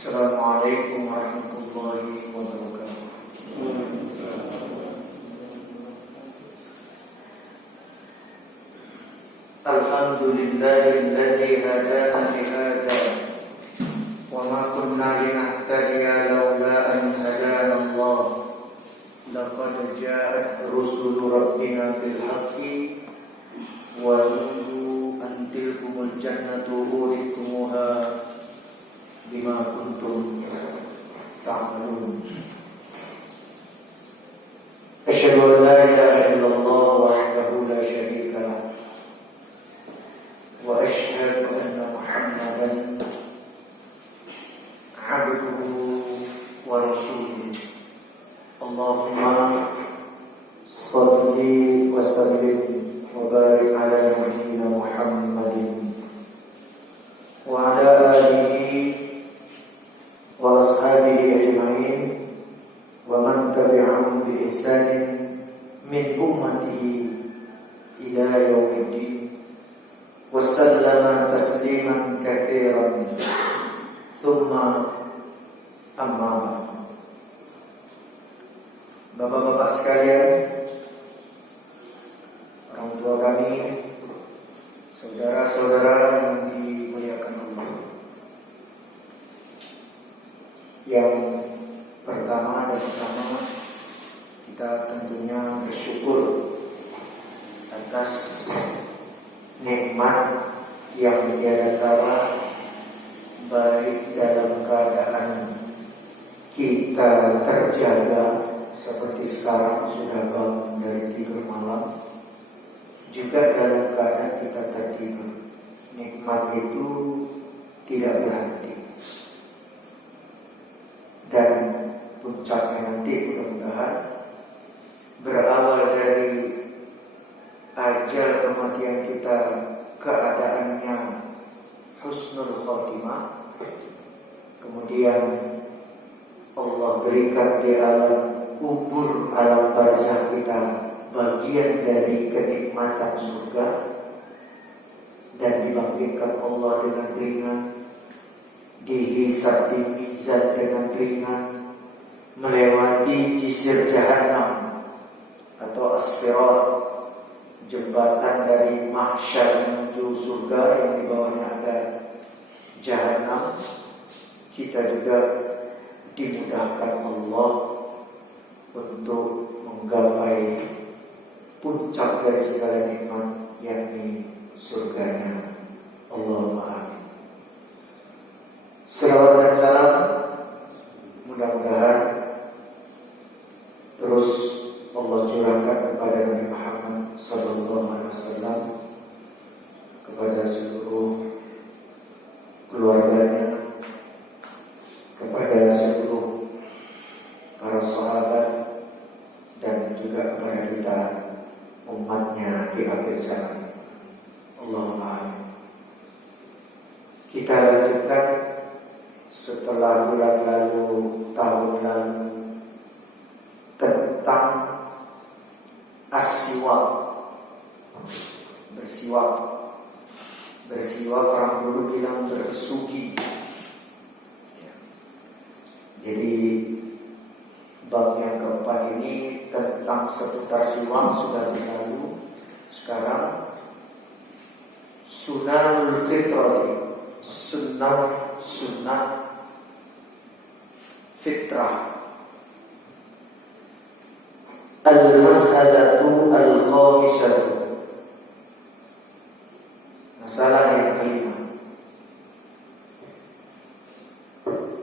Assalamualaikum warahmatullahi wabarakatuh. Alhamdulillahilladzi hadana li hadza wa ma kunna linahtadiya laula an hadana Allah. Laqad ja'at rusulu rabbina bil haqqi wa nudu an tilkumul jannatu uritumuha bima kuntum ta'malun. Asyhadu an la ilaha illallah wahdahu la syarika lah wa asyhadu anna Muhammadan abduhu wa rasuluh. Allahumma shalli wa sallim wa barik ala nabiyyina Muhammadin wa ala alihi wa ashabihi ajma'in wa man tabi'ahum bi ihsanin min ummatihi ila yaumiddin wa sallama tasliman katsiran thumma amma ba'd. Bapak-bapak sekalian, orang tua kami, saudara-saudara yang dimuliakan Allah, yang pertama kita tentunya bersyukur atas nikmat yang tiada tara, baik dalam keadaan kita terjaga seperti sekarang sudah bangun dari tidur malam, juga dalam keadaan kita tertidur. Nikmat itu tidak berhenti, dan puncaknya nanti mudah-mudahan berawal dari ajal kematian kita, keadaannya husnul khotimah, kemudian Allah berikan di alam kubur, alam barzakh kita bagian dari kenikmatan surga, dan dibangkitkan Allah dengan ringan, dihisab di mizan dengan ringan, melewati jisir jahannam atau as-sirat, jembatan dari mahsyar menuju surga yang di bawahnya ada jahannam. Kita juga dimudahkan Allah untuk menggapai puncak dari segala nikmat, yakni surganya. Allahumma amin. Salawat dan salam mudah-mudahan terus Allah curahkan kepada Nabi Muhammad sallallahu alaihi wasallam, kepada seluruh keluarganya, kepada seluruh para sahabat, dan juga kepada kita umatnya di akhir zaman. Allahumma amin. Kita lanjutkan setelah bulan lalu, tahun lalu, tentang as-siwak, bersiwak. Bersiwak orang dulu bilang bersugi. Jadi bab yang keempat ini tentang seputar siwak sudah berlalu. Sekarang sunanul fitrati, sunnah fitrah. Al-mas'alatu al-khamisatu, masalah yang kelima.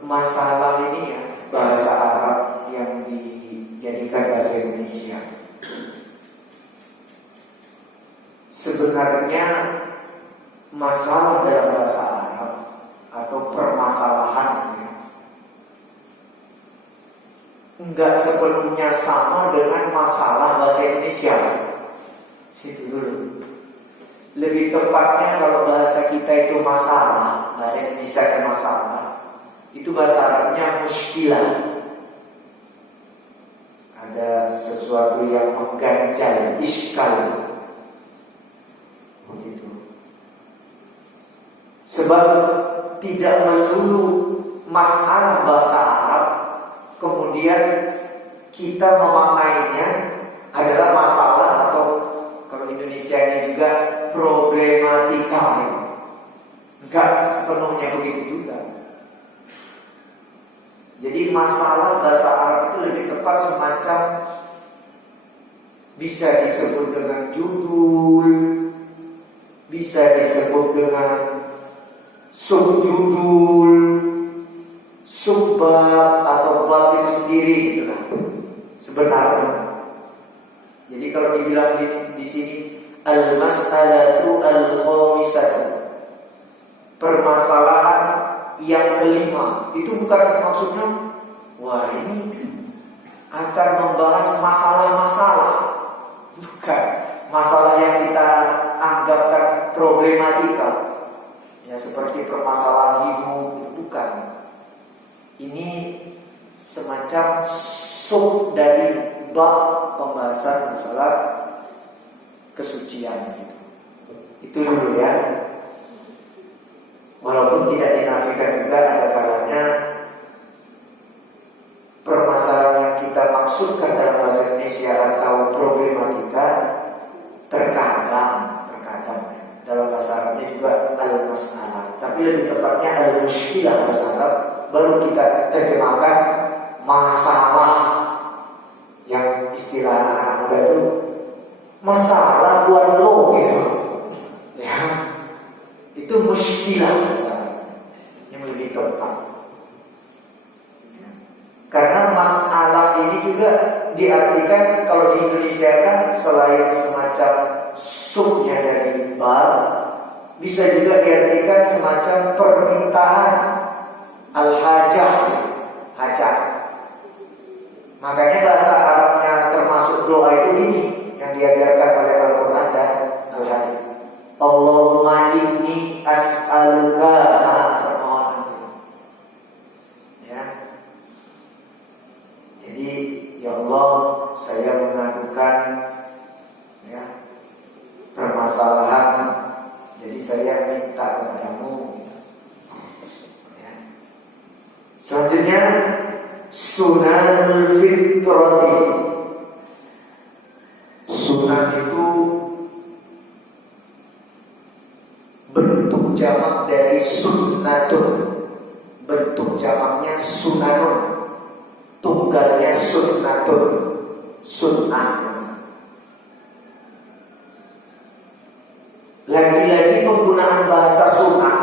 Masalah ini ya, bahasa Arab yang dijadikan bahasa Indonesia. Sebenarnya masalah dalam bahasa Arab atau permasalahan enggak sepenuhnya sama dengan masalah bahasa Indonesia. Itu dulu. Lebih tepatnya kalau bahasa kita itu masalah, bahasa Indonesia itu masalah, itu bahasa Arabnya muskilah. Ada sesuatu yang mengganjal, iskal. Begitu. Sebab tidak melulu masalah bahasa Arab, kemudian kita memaknainya adalah masalah atau kalau Indonesianya juga problematika. Enggak sepenuhnya begitu juga. Jadi masalah bahasa Arab itu lebih tepat semacam bisa disebut dengan judul, bisa disebut dengan subjudul, subbab atau bab itu sendiri gitu lah. Sebenarnya. Jadi kalau dibilang di sini al-mas'alatu al-khamisatu, permasalahan yang kelima, itu bukan maksudnya wah ini akan membahas masalah-masalah, bukan masalah yang kita anggapkan problematika, ya seperti permasalahan hidup, bukan. Ini semacam sub dari bab pembahasan masalah kesucian. Itu dulu ya. Walaupun tidak dinafikan juga ada kalanya permasalahan yang kita maksudkan dalam bahasa Indonesia atau problematika terkadang dalam bahasa Arabnya juga al-mas'alah, tapi lebih tepatnya al-mushkilah bahasa Arab, baru kita terjemahkan masalah, yang istilah anak muda itu masalah buat lo gitu ya, itu mushkilah bahasa Arab yang lebih tepat. Karena masalah ini juga diartikan kalau di Indonesia kan selain semacam subnya dari bab, bisa juga diartikan semacam permintaan al-hajah, hajat. Makanya bahasa Arabnya termasuk doa itu ini yang diajarkan oleh Al-Quran dan Al-Hadis. Allahumma inni as'aluka, permohonan. Ya. Jadi ya Allah, saya mengadukan ya permasalahan, jadi saya minta kepadamu. Ya. Selanjutnya sunanul fitrati. Sunan itu bentuk jamak dari sunnatun, bentuk jamaknya sunanun, tunggalnya sunnatun, sunnah. Lagi-lagi penggunaan bahasa sunnah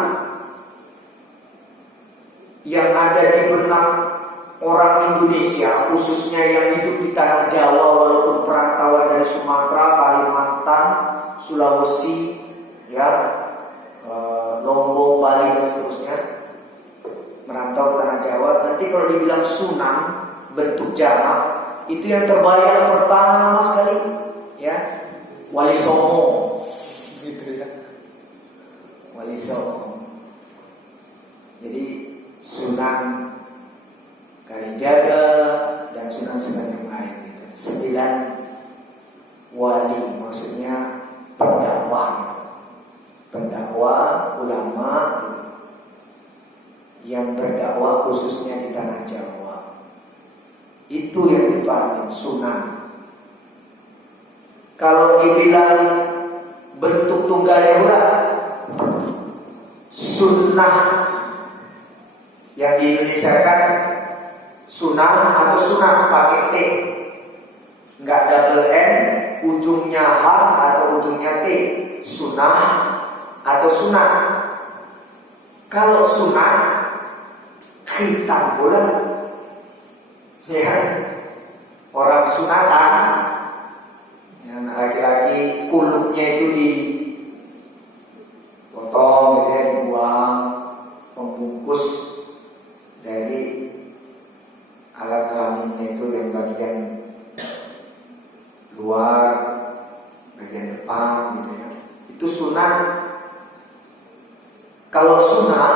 yang ada di benak orang Indonesia, khususnya yang hidup di tanah Jawa walaupun perantauan dari Sumatera, Kalimantan, Sulawesi, ya, Lombok, Bali dan seterusnya, merantau ke tanah Jawa. Nanti kalau dibilang sunan bentuk jamak, itu yang terbayang pertama sekali, ya, Wali Songo, gitu ya, Wali Songo. Jadi Sunan Kalijaga dan sunan-sunan yang lain gitu. 9 wali, maksudnya pendakwah gitu. Pendakwah ulama gitu, yang berdakwah khususnya di tanah Jawa. Itu yang dipahami sunan. Kalau dibilang bentuk tunggalnya udah sunnah, yang di Indonesia kan sunan atau sunan pakai T, nggak double N, ujungnya H atau ujungnya T, sunan atau sunan. Kalau sunan khitan pula, ya, orang sunatan, yang laki-laki kulupnya itu dipotong, gitu ya, dibuang, membungkus dari alat kelaminnya itu yang bagian luar, bagian depan gitu ya. Itu sunnah. Kalau sunnah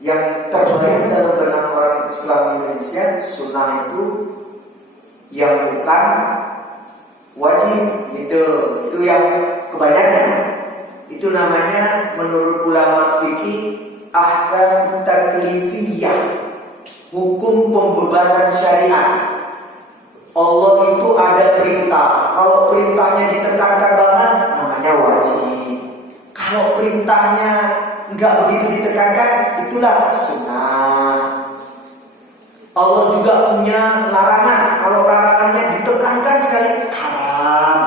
yang terbayang dalam benak orang Islam Indonesia, sunnah itu yang bukan wajib gitu. Itu yang kebanyakan. Itu namanya menurut ulama fikih ahkam taklifiyah, hukum pembebanan syariat. Allah itu ada perintah. Kalau perintahnya ditekankan banget, namanya wajib. Kalau perintahnya enggak begitu ditekankan, itulah sunnah. Allah juga punya larangan. Kalau larangannya ditekankan sekali, haram.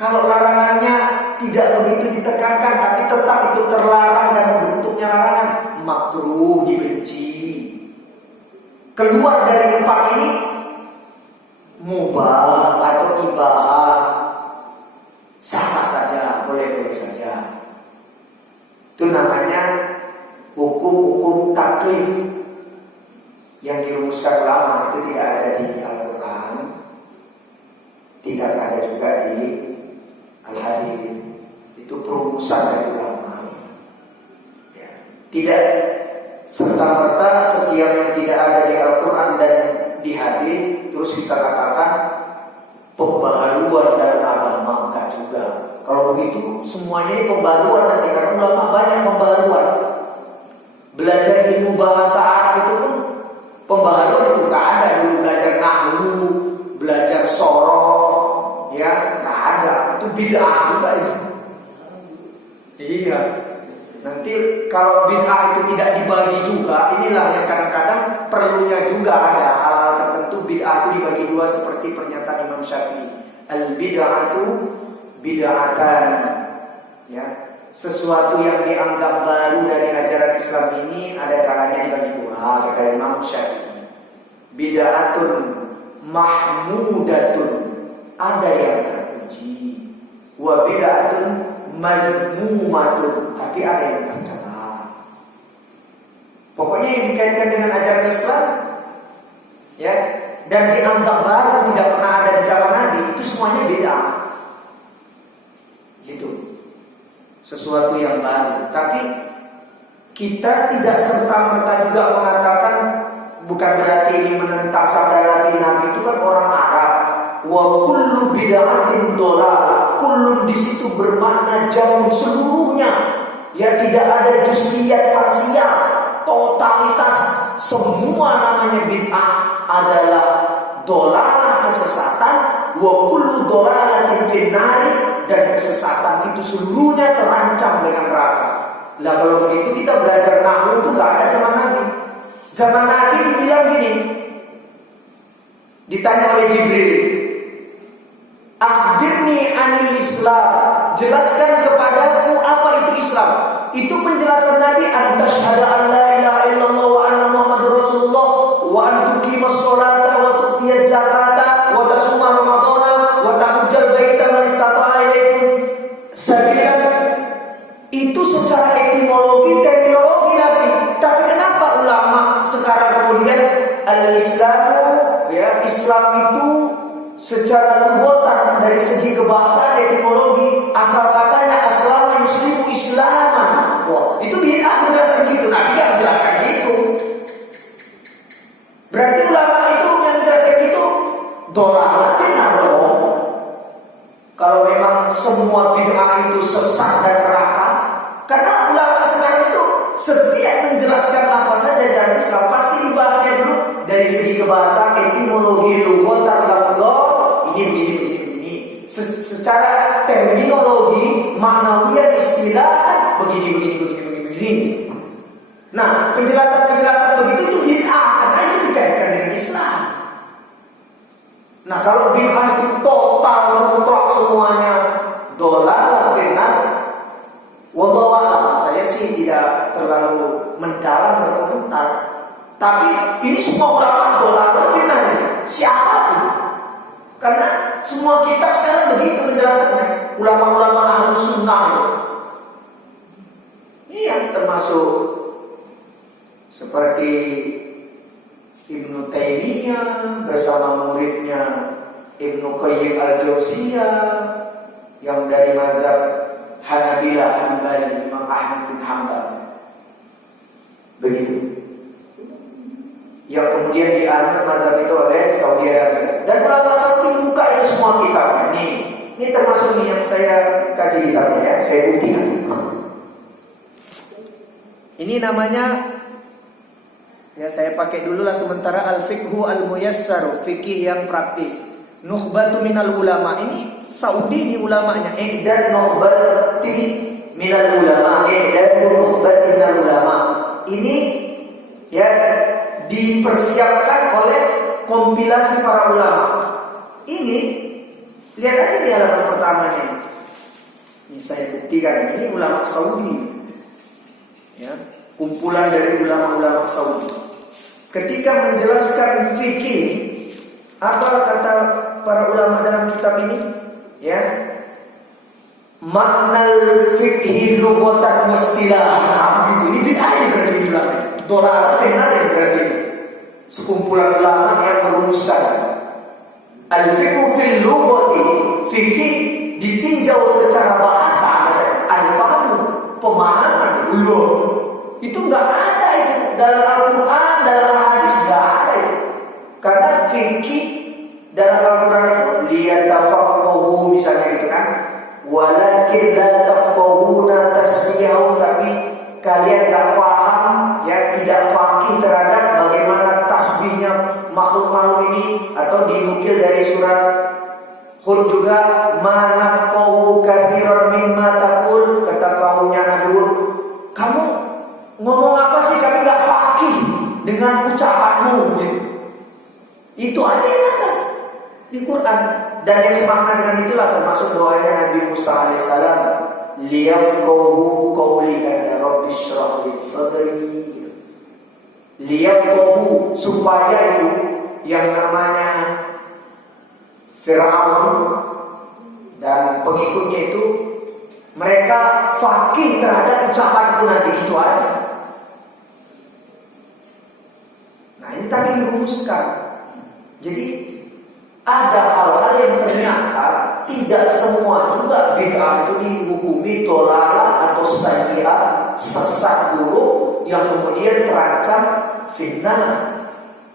Kalau larangannya tidak begitu ditekankan, tapi tetap itu terlarang dan bentuknya larangan, makruh, dibenci. Keluar dari empat ini, mubah atau ibah, sah-sah saja, boleh-boleh saja. Itu namanya hukum-hukum taklif yang dirumuskan ulama. Itu tidak ada di Al-Quran, tidak ada juga di Al-Hadis. Itu perumusan dari ulama. Ya. Tidak serta-merta setiap yang tidak ada di Al-Quran dan di hadis terus kita katakan pembaharuan dalam agama. Enggak juga. Kalau begitu semuanya ini pembaharuan, nanti karena ulama banyak pembaharuan. Belajar ilmu bahasa Arab itu pun pembaharuan itu enggak ada. Dulu belajar nahwu, belajar sorof, ya enggak ada. Itu bid'ah juga itu. Iya. Nanti kalau bid'ah itu tidak dibagi juga, inilah yang kadang-kadang perlunya juga ada hal-hal tertentu. Bid'ah itu dibagi dua seperti pernyataan Imam Syafi'i. Al-bid'atu bid'atan. Ya, sesuatu yang dianggap baru dari ajaran Islam ini ada kalanya dibagi dua, kata Imam Syafi'i. Bid'atun mahmudatun, ada yang terpuji. Wa bid'atun madmumatun, tapi ada yang tercela. Pokoknya yang dikaitkan dengan ajaran Islam, ya, dan dianggap baru, tidak pernah ada di zaman Nabi, itu semuanya beda. Gitu. Sesuatu yang baru. Tapi kita tidak serta-merta juga mengatakan, bukan berarti ini menentang sabda Nabi. Nabi itu kan orang Arab. Wa kullu bid'atin dolalah. Kullun di situ bermakna jamun, seluruhnya. Ya, tidak ada juz'iyat parsial, totalitas. Semua namanya bid'ah adalah dolalah, kesesatan. Wa kullu dolalatin finnari, dan kesesatan itu seluruhnya terancam dengan neraka. Lah kalau begitu kita belajar nahwu itu gak ada zaman Nabi. Zaman Nabi dibilang gini, ditanya oleh Jibril, akhbirni anil Islam, jelaskan kepadaku apa itu Islam. Itu penjelasan Nabi, antasyhadu an la ilaha illallah wa anna muhammadur rasulullah wa an tuqimas sholata wa tu'tiyaz zakata wa tasuma ramadhana wa tahujjal baita man istata'a ilaihi sabila. Itu secara etimologi, terminologi Nabi. Tapi kenapa ulama sekarang kemudian al-Islamu, ya, Islam itu secara lughatan dari segi kebahasaan, etimologi, asal katanya aslama yuslimu islaman. Wah, itu bid'ah menjelaskan gitu. Nabi enggak menjelaskan gitu. Berarti ulama itu yang menjelaskan itu dolalah benar dong. Kalau memang semua bid'ah itu sesat dan neraka, karena ulama sekarang itu setiap menjelaskan apa saja dari Islam pasti dibahasnya dulu dari segi kebahasaan, etimologi, lughatan, lafadz. Begini. Secara terminologi, maknawiyah, istilah, begini. Nah, penjelasan begitu itu bid'ah, karena itu dikaitkan dengan Islam. Nah, kalau bid'ah itu total, mutlak semuanya, dolalah benar. Wallahu a'lam. Saya sih tidak terlalu mendalam berkomentar. Tapi ini semua ulama dolalah benar. Siapapun. Karena semua kitab sekarang begitu penjelasannya. Ulama-ulama ahlus sunnah. Iya, termasuk seperti Ibnu Taimiyah bersama muridnya Ibnu Qayyim al-Jauziyah yang dari mazhab Hanabilah, Hanbali, Imam Ahmad bin Hanbal. Begitu. Yang kemudian dianut mazhab itu oleh Saudi Arabia. Dan ulama Saudi buka itu semua kitabnya. Ini termasuk nih yang saya kaji kitabnya ya, saya buktikan. Ini namanya, ya saya pakai dulu lah sementara, al-fiqhu al-muyassar, fikih yang praktis. Nukhbatu minal ulama, ini Saudi nih ulamanya. Dan nukhbati minal ulama, dan nukhbati minal ulama. Ini ya dipersiapkan oleh kompilasi para ulama. Ini lihat aja di halaman pertamanya. Ini saya buktikan, ini ulama Saudi. Ya, kumpulan dari ulama-ulama Saudi. Ketika menjelaskan fikih, apa kata para ulama dalam kitab ini? Ya, maknal fikhi lughatan wastilahan. Nah, ini bid'ah berarti bilang. Dolalah benar berarti. Sekumpulan ulama yang merumuskan al-fiqhu fil lughati, fikih ditinjau secara bahasa, al-fahmu, pemahaman. Itu nggak ada itu dalam Al-Quran, dalam hadis nggak ada itu. Karena fikih dalam Al-Quran itu liyatafaqahu misalnya gitu kan. Walakin la tafqahuna tasbihahum, tapi kalian nggak paham, ya tidak faqih terhadap bagaimana tasbihnya makhluk-makhluk ini. Atau dinukil dari surat Hud juga, ma nafqahu katsiran mimma taqul, kata kaumnya Nabi Hud, kamu ngomong apa sih, kami gak fakih dengan ucapanmu gitu. Itu aja yang ada di Quran. Dan yang semakna dengan itulah termasuk doanya Nabi Musa alaihissalam, liyafqahu qawli ya rabbi shrah li sadri. Liyafqahu, supaya itu yang namanya Fir'aun dan pengikutnya itu mereka fakih terhadap ucapanku nanti, gitu aja. Nah ini tadi dirumuskan. Jadi ada hal-hal yang ternyata tidak semua juga bid'ah itu dihukumi dolalah atau sayyi'ah, sesat buruk yang kemudian terancam fitnah.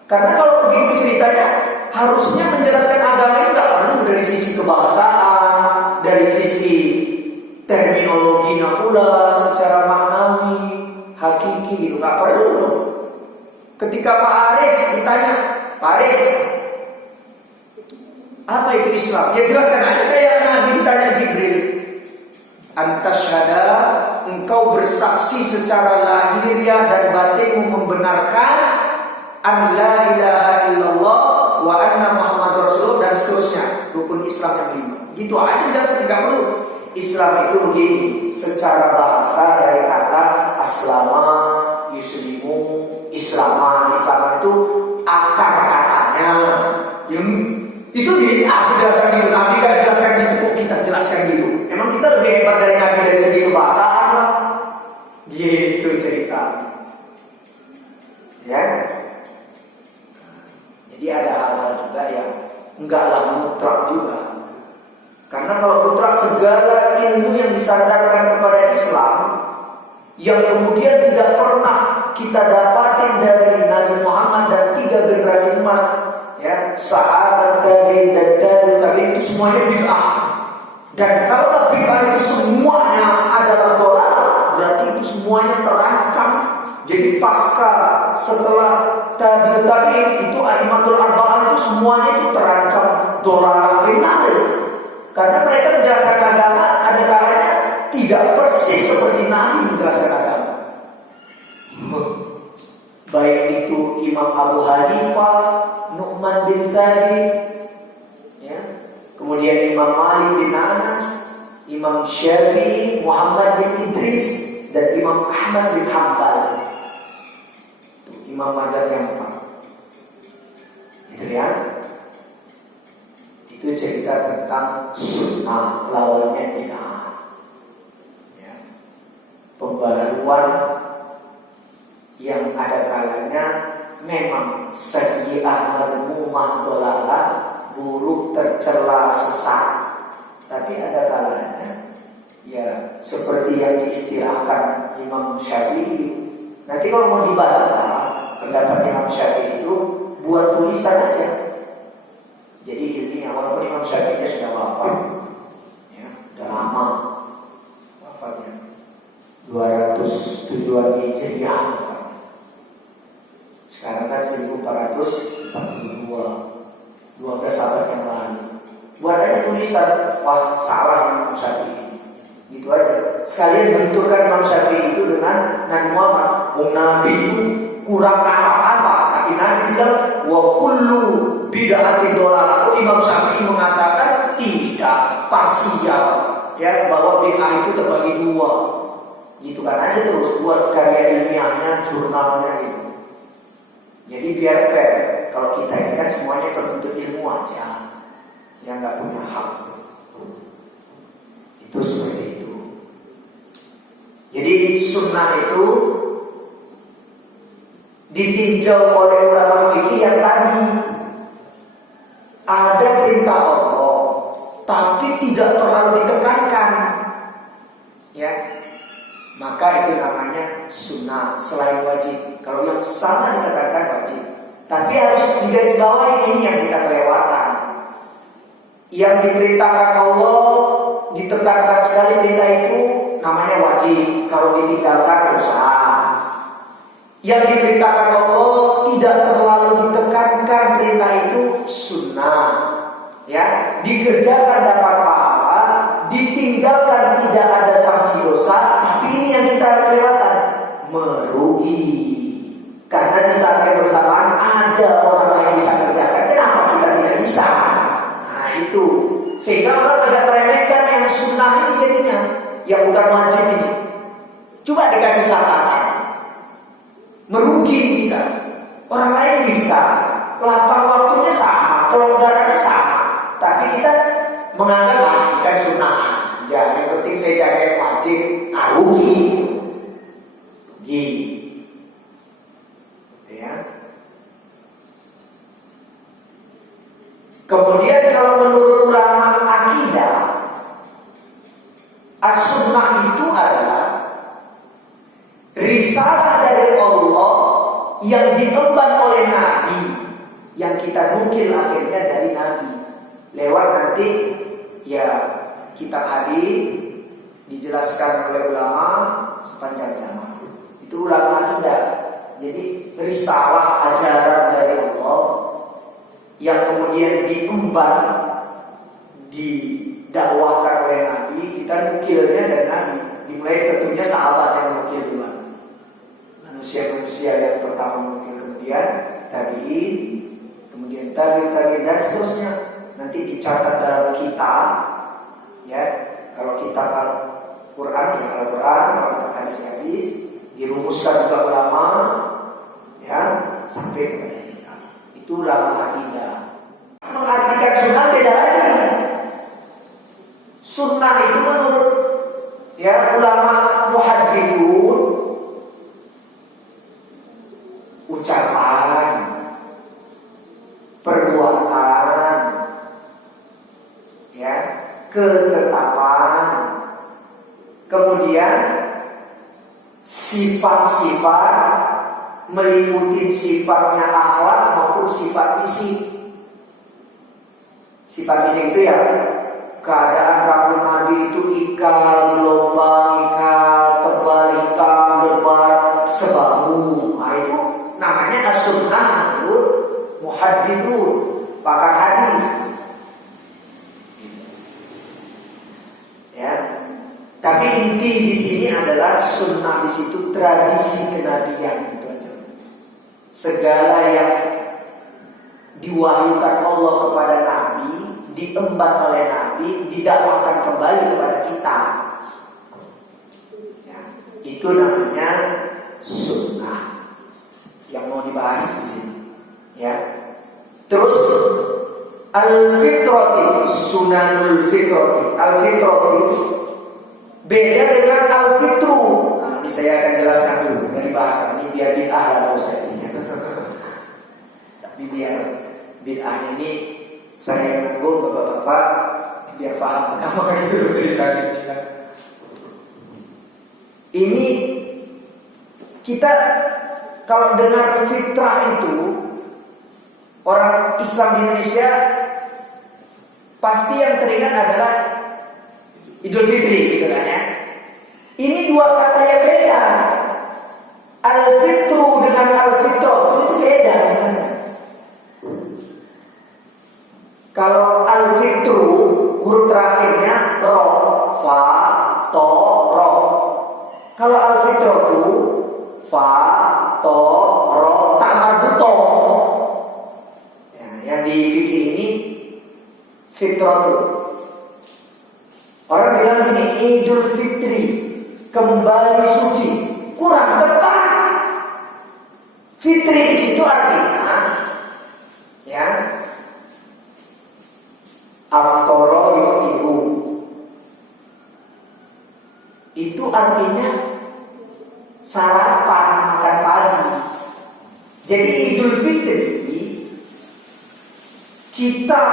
Karena kalau begitu ceritanya, harusnya menjelaskan agama ini nggak perlu dari sisi kebahasaan, dari sisi terminologinya pula, secara maknawi, hakiki gitu, nggak perlu dong. Ketika Pak Aris ditanya, Pak Aris, apa itu Islam? Ya jelaskan aja kayak Nabi ditanya Jibril. Antasyhada, engkau bersaksi secara lahiriah dan batinmu membenarkan an la ilaha illallah wa anna Muhammad Rasulullah, dan seterusnya, rukun Islam yang 5. Gitu aja jelaskan, nggak perlu. Islam itu begini, secara bahasa dari kata aslama, yuslimu, islama. Islam itu akar katanya. Itu aku jelaskan gitu. Nabi kan jelaskan gitu, kok kita jelaskan gitu. Emang kita lebih hebat dari Nabi dari segi kebahasaan? Gitu cerita. Ya. Jadi ada hal-hal juga yang enggaklah mutlak juga. Karena kalau mutlak segala ilmu yang disandarkan kepada Islam yang kemudian tidak pernah kita dapatin dari Nabi Muhammad dan 3 generasi emas, ya, sahabat, tabi'in dan tabi'in, itu semuanya bid'ah. Dan kalau bid'ah itu semuanya adalah dolalah, berarti itu semuanya terancam. Jadi pasca setelah tabi'in itu a'immatul arba'ah itu semuanya itu terancam dolalah final. Karena mereka menjelaskan agama ada kalanya tidak persis seperti Nabi menjelaskan agama. Baik itu Imam Abu Hanifah, Nu'man bin Thabit, ya, kemudian Imam Malik bin Anas, Imam Syafi'i, Muhammad bin Idris, dan Imam Ahmad bin Hanbal. Imam mazhab yang 4. Gitu ya. Itu cerita tentang sunnah lawannya bid'ah. Ya. Pembaruan yang ada kalanya memang sayyi'ah madmumah dolalah, buruk tercela sesat. Tapi ada kalanya ya seperti yang diistilahkan Imam Syafi'i. Nanti kalau mau dibantah pendapat Imam Syafi'i itu buat tulisan aja. Jadi intinya walaupun Imam Syafi'i sudah wafat, ya, sudah lama wafatnya, 207-an Hijriah 12 abad yang lalu. Buat aja tulisan, wah salah Imam Syafi'i. Gitu aja. Sekalian benturkan Imam Syafi'i itu dengan Nabi Muhammad. Nabi itu kurang apa-apa, tapi Nabi bilang wa kullu bid'atin dhalalah. Atau Imam Syafi'i mengatakan tidak, parsial, ya, bahwa bid'ah itu terbagi dua. Gitu kan aja terus buat karya ilmiahnya, jurnalnya gitu. Jadi biar fair. Kalau kita ini kan semuanya penuntut ilmu aja, yang nggak punya hak. Itu seperti itu. Jadi sunnah itu ditinjau oleh ulama fikih yang tadi ada perintah Allah, tapi tidak terlalu ditekankan, ya. Maka itu namanya sunnah selain wajib. Kalau yang sana ditekankan wajib, tapi harus digarisbawahi ini yang kita kelewatan. Yang diperintahkan Allah ditekankan sekali perintah itu namanya wajib. Kalau ditinggalkan dosa. Yang diperintahkan Allah tidak terlalu ditekankan perintah itu sunnah, ya, dikerjakan dapat pahala, ditinggalkan tidak ada sanksi dosa. Tapi ini yang kita kelewatan, merugi. Karena di saat yang bersamaan ada orang lain bisa kerjakan, kenapa kita tidak bisa? Nah itu, sehingga orang agak meremehkan yang sunnah ini jadinya, yang bukan wajib ini. Coba dikasih catatan, merugi kita. Orang lain bisa, lapang waktunya sama, kelonggarannya sama, tapi kita menganggap ini kan sunnah. Yang penting saya jaga yang wajib, rugi gitu. Rugi. Ya. Kemudian kalau menurut ulama akidah, as-sunnah itu adalah risalah dari Allah yang diemban oleh Nabi, yang kita nukil akhirnya dari Nabi lewat nanti ya kitab hadis dijelaskan oleh ulama sepanjang zaman. Itu ulama akidah. Jadi risalah ajaran dari Allah yang kemudian diemban, didakwahkan oleh Nabi, kita nukilnya dari Nabi. Dimulai tentunya sahabat yang nukil duluan, manusia-manusia yang pertama nukil, kemudian tabi'in, kemudian tabi'in dan seterusnya. Nanti dicatat dalam kitab, ya. Kalau kitab Al-Quran, ya Al-Quran, kalau kitab hadis-hadis, dirumuskan juga ulama, ya, sampai kepada kita. Itu ulama akidah. Mengartikan sunnah beda lagi. Sunnah itu menurut ya ulama muhadditsun ucapan, perbuatan, ya, ketetapan, kemudian sifat-sifat meliputi sifatnya akhlak maupun sifat fisik. Sifat fisik itu ya keadaan rambut Nabi itu ikal, gelombang, ikal, tebal, hitam, lebar, sebahu. Nah itu namanya as-sunnah menurut muhadditsun, pakar hadis. Ya. Tapi inti di sini adalah sunnah di situ tradisi kenabian, itu aja. Segala yang diwahyukan Allah kepada Nabi, diemban oleh Nabi, didakwahkan kembali kepada kita. Ya, itu namanya sunnah yang mau dibahas di sini. Ya. Terus al-fitrati, sunanul fitrati. Al-fitrati beda dengan al-fitru. Nah, ini saya akan jelaskan dulu dari bahasa ini biar bid'ah ya tahu saya. Tapi biar bid'ah ini saya nunggu bapak-bapak biar paham apa gitu ceritanya. Ini kita kalau dengar fitrah itu, orang Islam di Indonesia pasti yang teringat adalah Idul Fitri gitu kan ya. Ini dua kata yang beda. Al-fitru dengan al-fitrah itu beda sebenarnya. Fitrah itu. Orang bilang gini, Idul Fitri, kembali suci. Kurang tepat. Fitri di situ artinya, ya, aftara yuftiru. Itu artinya sarapan, makan pagi. Jadi Idul Fitri kita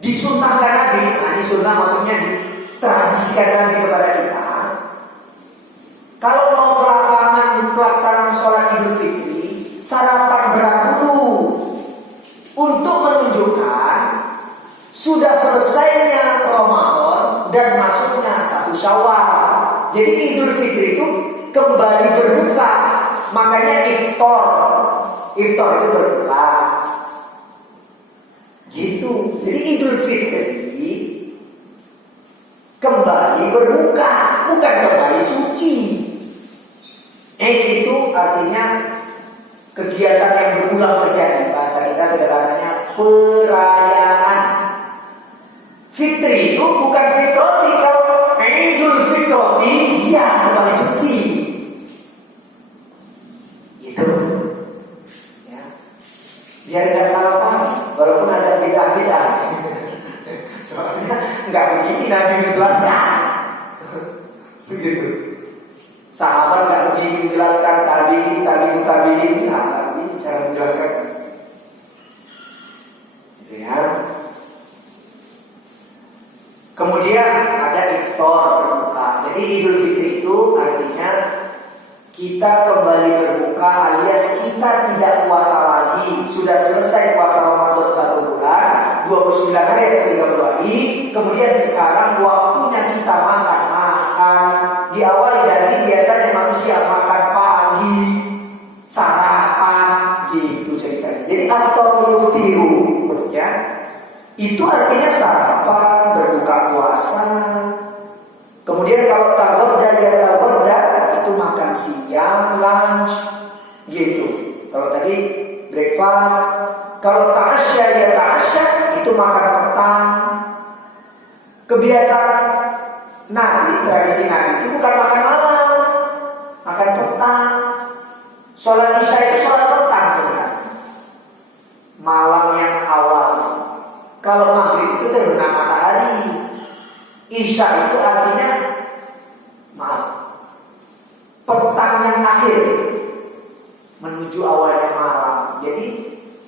disunahkan Nabi, disunnah maksudnya ditradisikan Nabi kepada kita. Kalau mau ke lapangan pelaksanaan sholat Idul Fitri, sarapan berat dulu untuk menunjukkan sudah selesainya Ramadan dan masuknya 1 Syawal. Jadi Idul Fitri itu kembali berbuka, makanya iftar itu berbuka. Gitu. Jadi Idul Fitri kembali berbuka, bukan kembali suci. Itu artinya kegiatan yang berulang terjadi. Bahasa kita sederhananya perayaan. Fitri itu bukan fitroti. Kalau Idul Fitroti, iya kembali suci. Itu. Ya. Biar tidak salah paham, walaupun ada bid'ah-bid'ah. Soalnya nggak begini Nabi menjelaskan. Begitu. Sahabat nggak begini menjelaskan tabi'in, nggak begini cara menjelaskan. Gitu ya. Kemudian ada iftar berbuka. Jadi Idul Fitri itu artinya kita kembali berbuka alias kita tidak puasa lagi. Sudah selesai puasa Ramadan 1 bulan, 29 hari atau 30 hari. Kemudian sekarang waktunya kita makan. Diawali dari biasanya manusia makan pagi, sarapan, gitu ceritanya. Jadi aftarul yuftiru, ya. Itu artinya sarapan, berbuka puasa. Kemudian kalau tagodda itu makan siang, lunch, gitu. Kalau tadi breakfast, kalau ta'asya itu makan petang. Kebiasaan Nabi, tradisi Nabi itu bukan makan malam, makan petang. Sholat isya itu sholat petang sebenarnya. Malam yang awal. Kalau maghrib itu terbenam matahari. Isya itu artinya petang yang akhir gitu, menuju awalnya malam. Jadi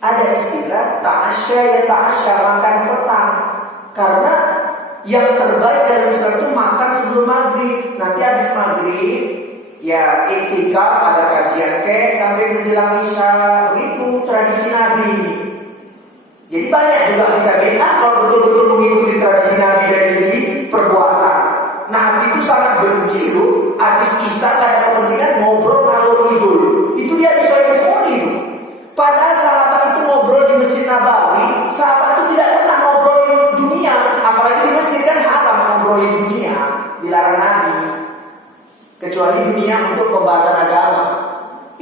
ada istilah ta'asya makan petang. Karena yang terbaik dalam Islam itu makan sebelum maghrib. Nanti habis maghrib ya iktikaf, ada kajian sampai menjelang isya. Begitu tradisi Nabi. Jadi banyak juga kita beda kalau betul-betul mengikuti tradisi Nabi dari segi perbuatan. Nabi itu sangat benci loh. Habis isya gak ada kepentingan ngobrol ngalor ngidul. Itu dia di Sahih Bukhari itu. Padahal sahabat itu ngobrol di Masjid Nabawi. Sahabat itu tidak pernah ngobrolin dunia. Apalagi di masjid kan haram ngobrolin dunia. Dilarang Nabi. Kecuali dunia untuk pembahasan agama.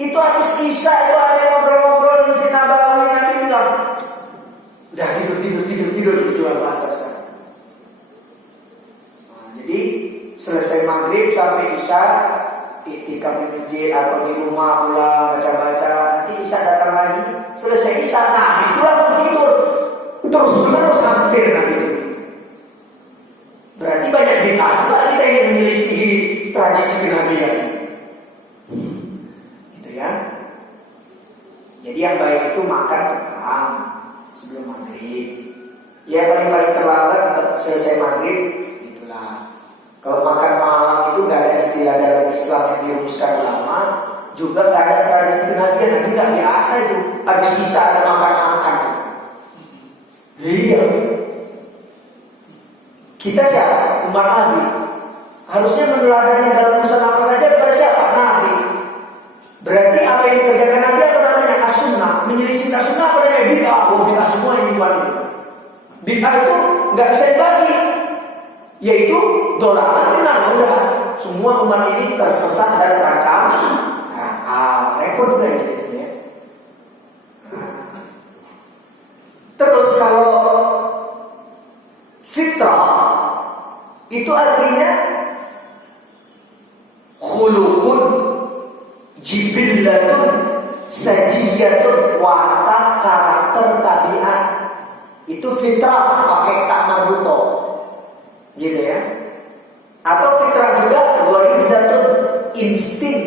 Itu habis isya itu ada yang ngobrol-ngobrol di Masjid Nabawi. Nabi bilang, udah tidur itu bahasa sekarang. Jadi selesai maghrib sampai isya iktikaf di masjid atau di rumah pulang baca-baca. Nanti isya datang lagi. Selesai isya Nabi itu langsung tidur. Terus hampir Nabi itu. Berarti banyak bid'ah juga kita yang menyelisih tradisi kenabian. Gitu ya. Jadi yang baik itu makan petang sebelum maghrib. Ya paling terlambat selesai maghrib itulah. Kalau makan malam itu nggak ada istilah dalam Islam yang dirumuskan ulama, juga nggak ada tradisi kenabian. Nanti nggak biasa itu. Habis isya ada makan. Iya. Kita siapa? Umat Nabi. Harusnya meneladani dalam urusan apa saja kepada siapa? Nabi. Berarti apa yang dikerjakan Nabi apa namanya? As-sunnah. Menyelisih as-sunnah apa namanya? Bid'ah. Bid'ah semua yang dibagi. Bid'ah itu nggak bisa dibagi. Yaitu dolalah benar. Udah. Semua umat ini tersesat dan terancam. Repot juga gitu ya. Terus kalau Itu artinya khuluqun jibillatun sajiyatun, watak, karakter, tabiat. Itu fitrah pakai tak marbuto, gitu ya. Atau fitrah juga gharizatun, insting,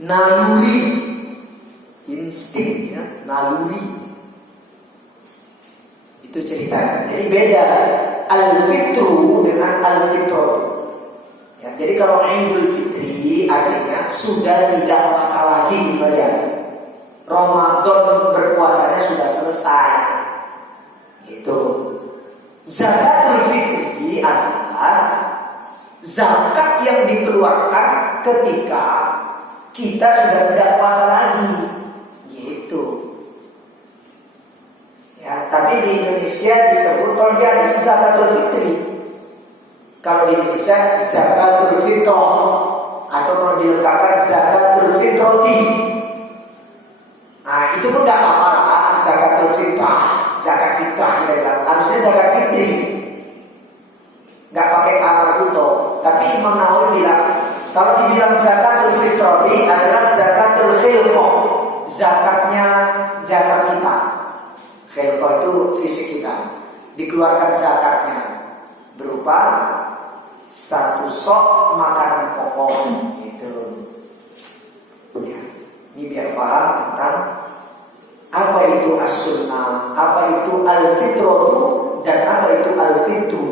naluri, insting ya, naluri. Itu ceritanya. Jadi beda al-fitru dengan al-fitrah. Ya, jadi kalau Idul Fitri artinya sudah tidak puasa lagi gitu aja. Ramadan berpuasanya sudah selesai. Itu. Zakatul fitri adalah zakat yang dikeluarkan ketika kita sudah tidak puasa lagi. Gitu. Ya, tapi di Indonesia disebut organisasi zakatul fitri. Kalau di Indonesia zakatul fitrah, atau kalau dilengkapkan zakatul fitrati. Nah, itu pun tidak apa-apa lah, zakatul fitrah, zakat fitrah kita bilang. Harusnya zakat fitri, nggak pakai kamar buto. Tapi Imam Nawawi bilang, kalau dibilang zakatul fitrati adalah zakatul khilqah, zakatnya jasad kita. Khilqah itu fisik kita, dikeluarkan zakatnya berupa satu sok makanan pokok gitu. Ya. Ini biar paham tentang apa itu as-sunnah, apa itu al-fitratu, dan apa itu al-fitru.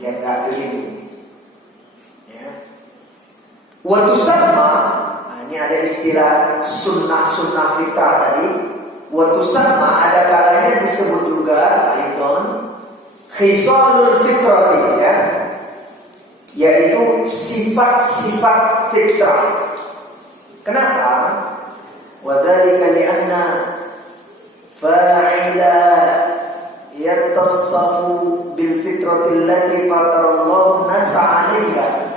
Biar gak keliru. Ya. Wa tusamma, ini ada istilah sunnah fitrah tadi. Wa tusamma ada kalanya disebut juga aidon khisalul fitrati, ya, yaitu sifat-sifat fitrah. Kenapa? Wadzalika li'anna fa'ila yattassafu bil fitrati allati fatarallahu nasa 'alaiha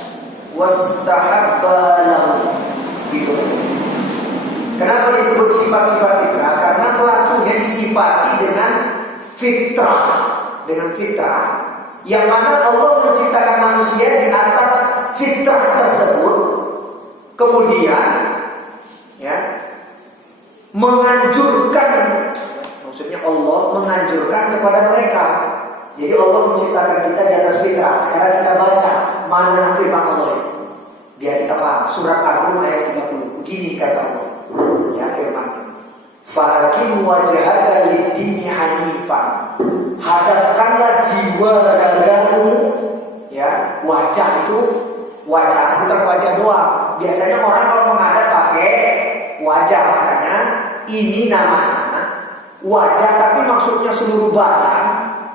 wastahabba lahu. Gitu. Kenapa disebut sifat-sifat fitrah? Karena pelakunya disifati dengan fitrah, yang mana Allah menciptakan manusia di atas fitrah tersebut, kemudian ya menganjurkan, maksudnya Allah menganjurkan kepada mereka. Jadi Allah menciptakan kita di atas fitrah. Sekarang kita baca mana firman Allah itu, biar kita paham. Surat Ar-Rum ayat 30. Begini kata Allah, ya firman, fa'akim wajhaka lid-dini hanifan, hadapkanlah jiwa ragamu, ya, wajah itu wajah, bukan wajah doang. Biasanya orang kalau menghadap pakai wajah, makanya ini namanya wajah, tapi maksudnya seluruh badan,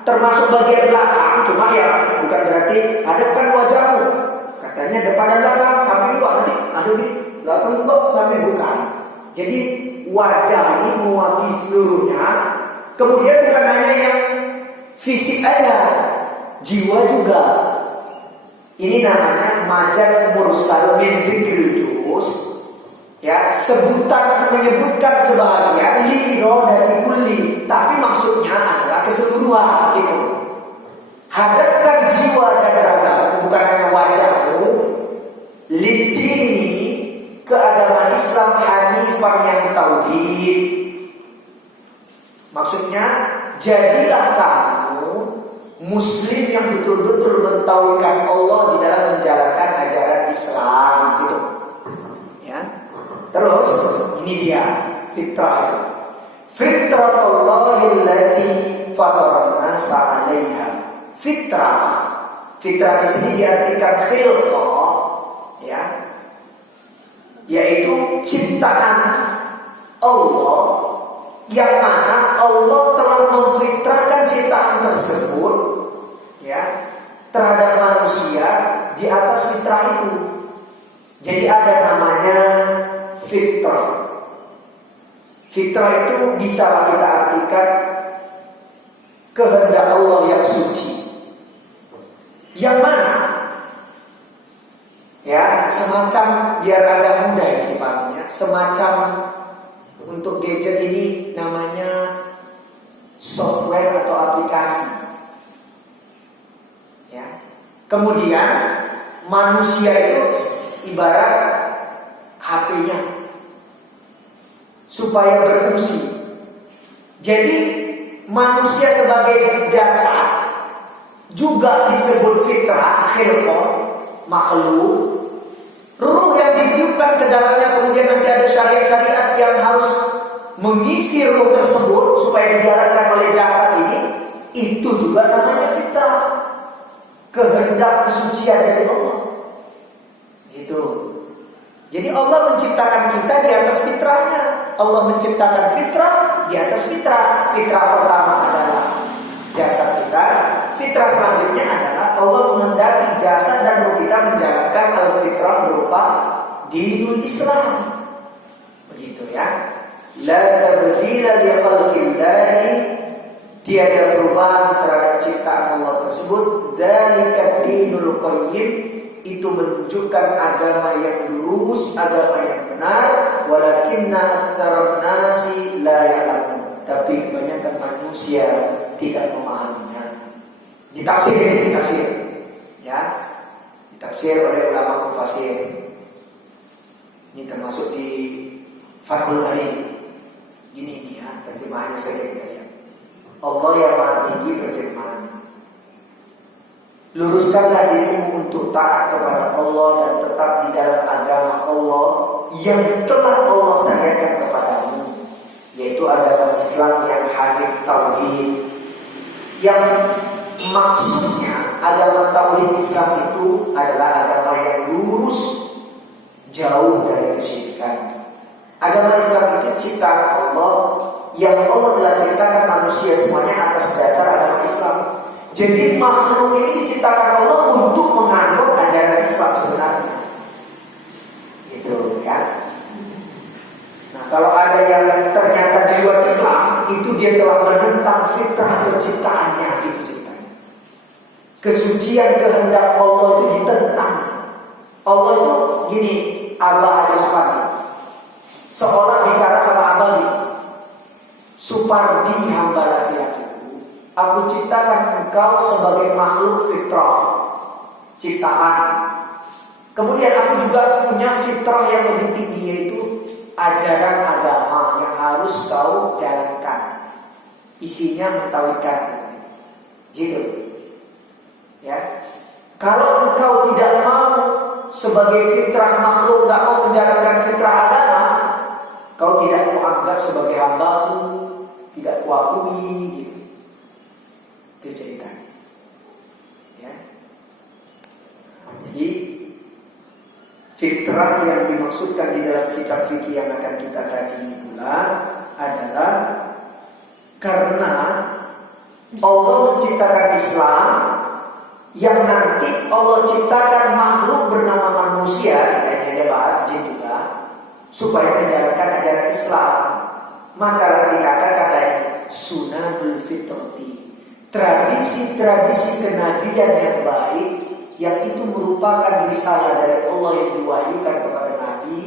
termasuk bagian belakang. Cuma ya bukan berarti hadapkan wajahmu, katanya depan dan belakang sampai dua, nanti ada di belakang juga sampai bukan. Jadi wajah ini mewakili seluruhnya. Kemudian bukan hanya yang fisik aja, jiwa juga. Ini namanya majaz mursal min dzikril juz. Ya, sebutan menyebutkan sebahagian li iradati kulli, tapi maksudnya adalah keseluruhan gitu. Hadapkan jiwa dan ragamu, bukan hanya wajahmu, lidini, ke agama Islam hanifan yang tauhid. Maksudnya jadilah kamu muslim yang betul-betul mentauhidkan Allah di dalam menjalankan ajaran Islam gitu. Ya. Terus ini dia fitrah. Fitratullahil lati fataran nasa 'alaiha. Fitrah di sini diartikan khilqah, ya, yaitu ciptaan Allah, yang mana Allah telah memfitrahkan ciptaan tersebut, ya, terhadap manusia di atas fitrah itu. Jadi ada namanya fitrah. Fitrah itu bisa kita artikan kehendak Allah yang suci, yang mana, ya, semacam, biar agak mudah ini dipahaminya, semacam untuk gadget ini namanya software atau aplikasi. Ya, Kemudian manusia itu ibarat HP-nya supaya berfungsi. Jadi manusia sebagai jasad juga disebut fitrah, khilqah, makhluk. Ruh yang ditiupkan ke dalamnya, kemudian nanti ada syariat-syariat yang harus mengisi ruh tersebut supaya dijalankan oleh jasad ini. Itu juga namanya fitrah, kehendak kesucian dari Allah. Gitu. Jadi Allah menciptakan kita di atas fitrahnya. Allah menciptakan fitrah di atas fitrah. Fitrah pertama adalah jasad kita. Fitrah selanjutnya adalah Allah menghendaki jasad dan ruh kita menjalankan al-fitrah berupa dinul Islam. Begitu ya. La tabdila li khalqillahi, tiada perubahan terhadap ciptaan Allah tersebut. Dzalika dinul qayyim, itu menunjukkan agama yang lurus, agama yang benar. Walakinna aktsarun nasi la ya'lamun, tapi kebanyakan manusia tidak memahaminya. Ditafsir ya, ditafsir oleh ulama mufassir. Ini termasuk di Fathul Bari. Ini ya, terjemahannya saya ya. Allah yang Maha Tinggi berfirman, luruskanlah dirimu untuk taat kepada Allah dan tetap di dalam agama Allah yang telah Allah syariatkan kepadamu, yaitu agama Islam yang hanif tauhid. Yang maksudnya agama tauhid Islam itu adalah agama yang lurus, jauh dari kesyirikan. Agama Islam itu ciptaan Allah yang Allah telah ciptakan manusia semuanya atas dasar agama Islam. Jadi makhluk ini diciptakan Allah untuk menganut ajaran Islam sebenarnya. Gitu ya. Nah, kalau ada yang ternyata di luar Islam, itu dia telah menentang fitrah penciptaannya, itu ceritanya. Kesucian kehendak Allah itu ditentang. Allah itu gini, Abah Haji Supardi. Seorang bicara sama Abah gini, Supardi hamba laki-lakiku, aku ciptakan engkau sebagai makhluk fitrah, ciptaan. Kemudian aku juga punya fitrah yang lebih tinggi, yaitu ajaran agama yang harus kau jalankan. Isinya mentauhidkan. Gitu. Ya. Kalau engkau tidak mau sebagai fitrah makhluk, tidak mau menjalankan fitrah agama, kau tidak mau anggap sebagai hambaku, tidak kuakui, gitu. Itu ceritanya. Ya. Jadi fitrah yang dimaksudkan di dalam kitab fikih yang akan kita kaji pula adalah karena Allah menciptakan Islam yang nanti Allah ciptakan makhluk bernama manusia, kita aja bahas jin juga, supaya menjalankan ajaran Islam. Maka dikatakan dari sunnatul fitrati, tradisi-tradisi kenabian yang baik, yang itu merupakan risalah dari Allah yang diwahyukan kepada Nabi,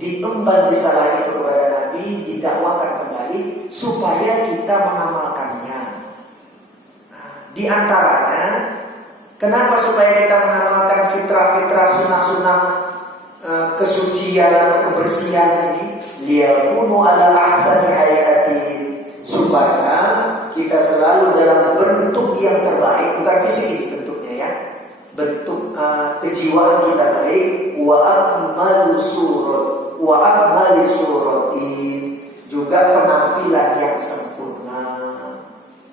diemban risalah itu kepada Nabi, didakwakan kembali supaya kita mengamalkannya. Nah, di antaranya, kenapa supaya kita mengamalkan fitrah-fitrah, sunnah-sunnah kesucian atau kebersihan ini? Liyakunu ala ahsani hayatin, supaya kita selalu dalam bentuk yang terbaik, bukan fisik ini bentuknya ya, bentuk kejiwaan kita baik. Wa akmalu surati, juga penampilan yang sempurna.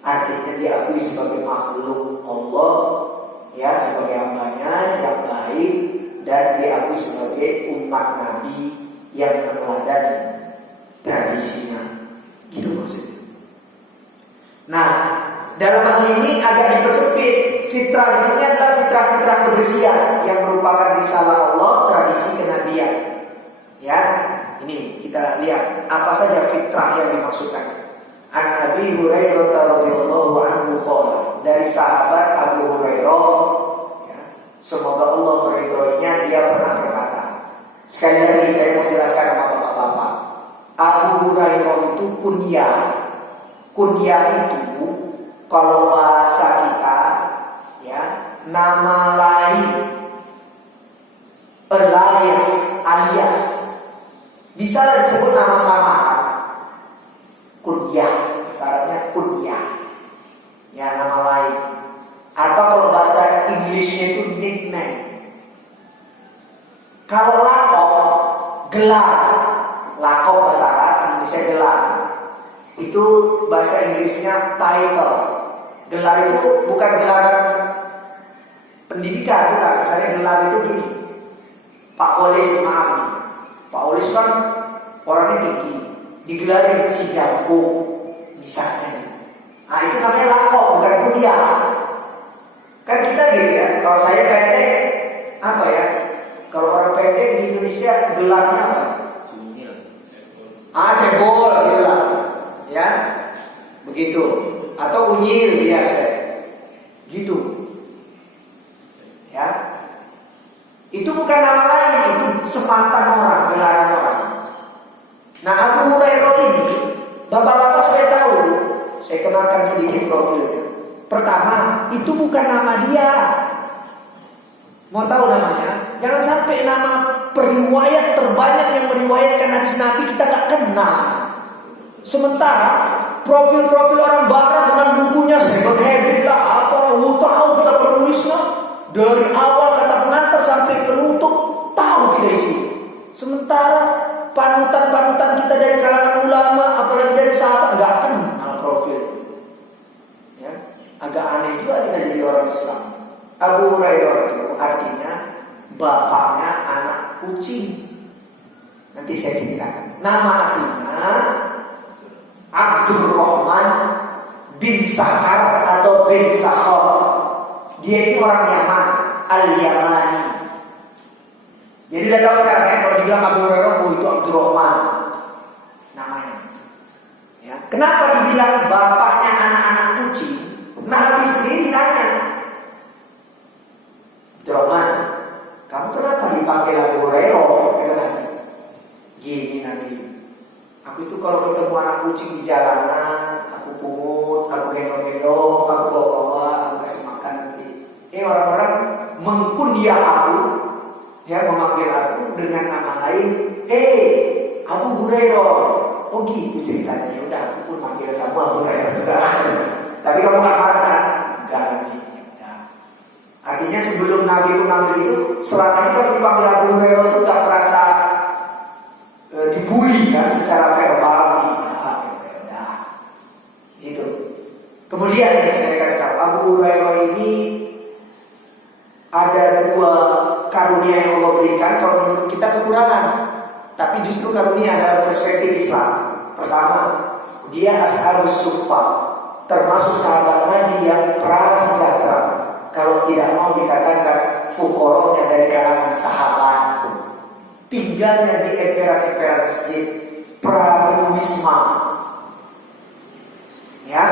Artinya diakui sebagai makhluk Allah, ya, sebagai hambanya yang baik, dan diakui sebagai umat Nabi yang meneladani tradisinya. Gitu maksudnya. Nah, dalam hal ini agak dipersempit. Fitrah di sini adalah fitrah-fitrah kebersihan yang merupakan risalah Allah, tradisi kenabian. Ya, ini kita lihat apa saja fitrah yang dimaksudkan. An Abi Hurairah radhiyallahu anhu qala, dari sahabat Abu Hurairah, ya, semoga Allah meridhoinya, dia pernah berkata. Sekali lagi saya mau jelaskan sama bapak-bapak. Abu Hurairah itu kunyah. Kunyah itu kalau bahasa kita, ya, nama lain, alias, bisa disebut nama samaran, kunyah, syaratnya kunyah, ya nama lain. Atau kalau bahasa Inggrisnya itu nickname. Kalau lakop, gelar, lakop bahasa Arab, Indonesia gelar. Itu bahasa Inggrisnya title. Gelar itu bukan gelaran pendidikan, bukan. Misalnya gelar itu gini, Pak Olis, maaf nih, Pak Olis kan orangnya tinggi, digelarin si jago, misalnya. Nah itu namanya lakop, bukan kuliah. Kan kita gitu ya, kalau saya pendek, apa ya? Kalau orang pendek di Indonesia gelarnya apa? Cebol gitu lah, ya, begitu. Atau unyil biasa, gitu, ya. Itu bukan nama lain, itu sematan orang, gelaran orang. Nah Abu Hurairah ini, bapak-bapak saya tahu, saya kenalkan sedikit profilnya. Pertama, itu bukan nama dia. Mau tahu namanya? Jangan sampai nama periwayat terbanyak yang meriwayatkan hadis Nabi kita nggak kenal. Sementara profil-profil orang Barat dengan bukunya Seven Habits lah, apa, tahu kita penulisnya dari awal kata pengantar sampai penutup tahu kita isi. Sementara panutan-panutan kita dari kalangan ulama, apalagi dari sahabat nggak kenal profil. Ya, agak aneh juga kita jadi orang Islam. Abu Hurairah itu artinya bapaknya anak kucing. Nanti saya ceritakan. Nama aslinya Abdurrahman bin Sakhar atau bin Sakhar. Dia ini orang Yaman, Al-Yamani. Jadi udah tahu sekarang ya, kalau dibilang Abu Hurairah, itu Abdurrahman namanya. Ya. Kenapa dibilang bapaknya anak-anak kucing? Nabi sendiri nanya, Abdurrahman, kamu kenapa dipanggil Abu Hurairah? Gini Nabi, aku itu kalau ketemu anak kucing di jalanan, aku pungut, aku gendong-gendong, aku bawa-bawa, aku kasih makan nanti. Orang-orang mengkunyah aku, ya, memanggil aku dengan nama lain. Abu Hurairah. Oh gitu ceritanya. Ya udah, aku pun manggil kamu Abu Hurairah juga. Tapi kamu nggak marah kan? Enggak Nabi. Ya. Artinya sebelum Nabi pun manggil itu, selama ini kalau dipanggil Abu Hurairah itu nggak merasa dibully kan secara verbal. Itu. Kemudian ini saya kasih tahu, Abu Hurairah ini ada dua karunia yang Allah berikan. Kalau menurut kita kekurangan, tapi justru karunia dalam perspektif Islam. Pertama, dia ashabus suffah, termasuk sahabat Nabi yang prasejahtera. Kalau tidak mau dikatakan fuqaranya dari kalangan sahabat, tinggalnya di emperan-emperan masjid, prawisma. Ya,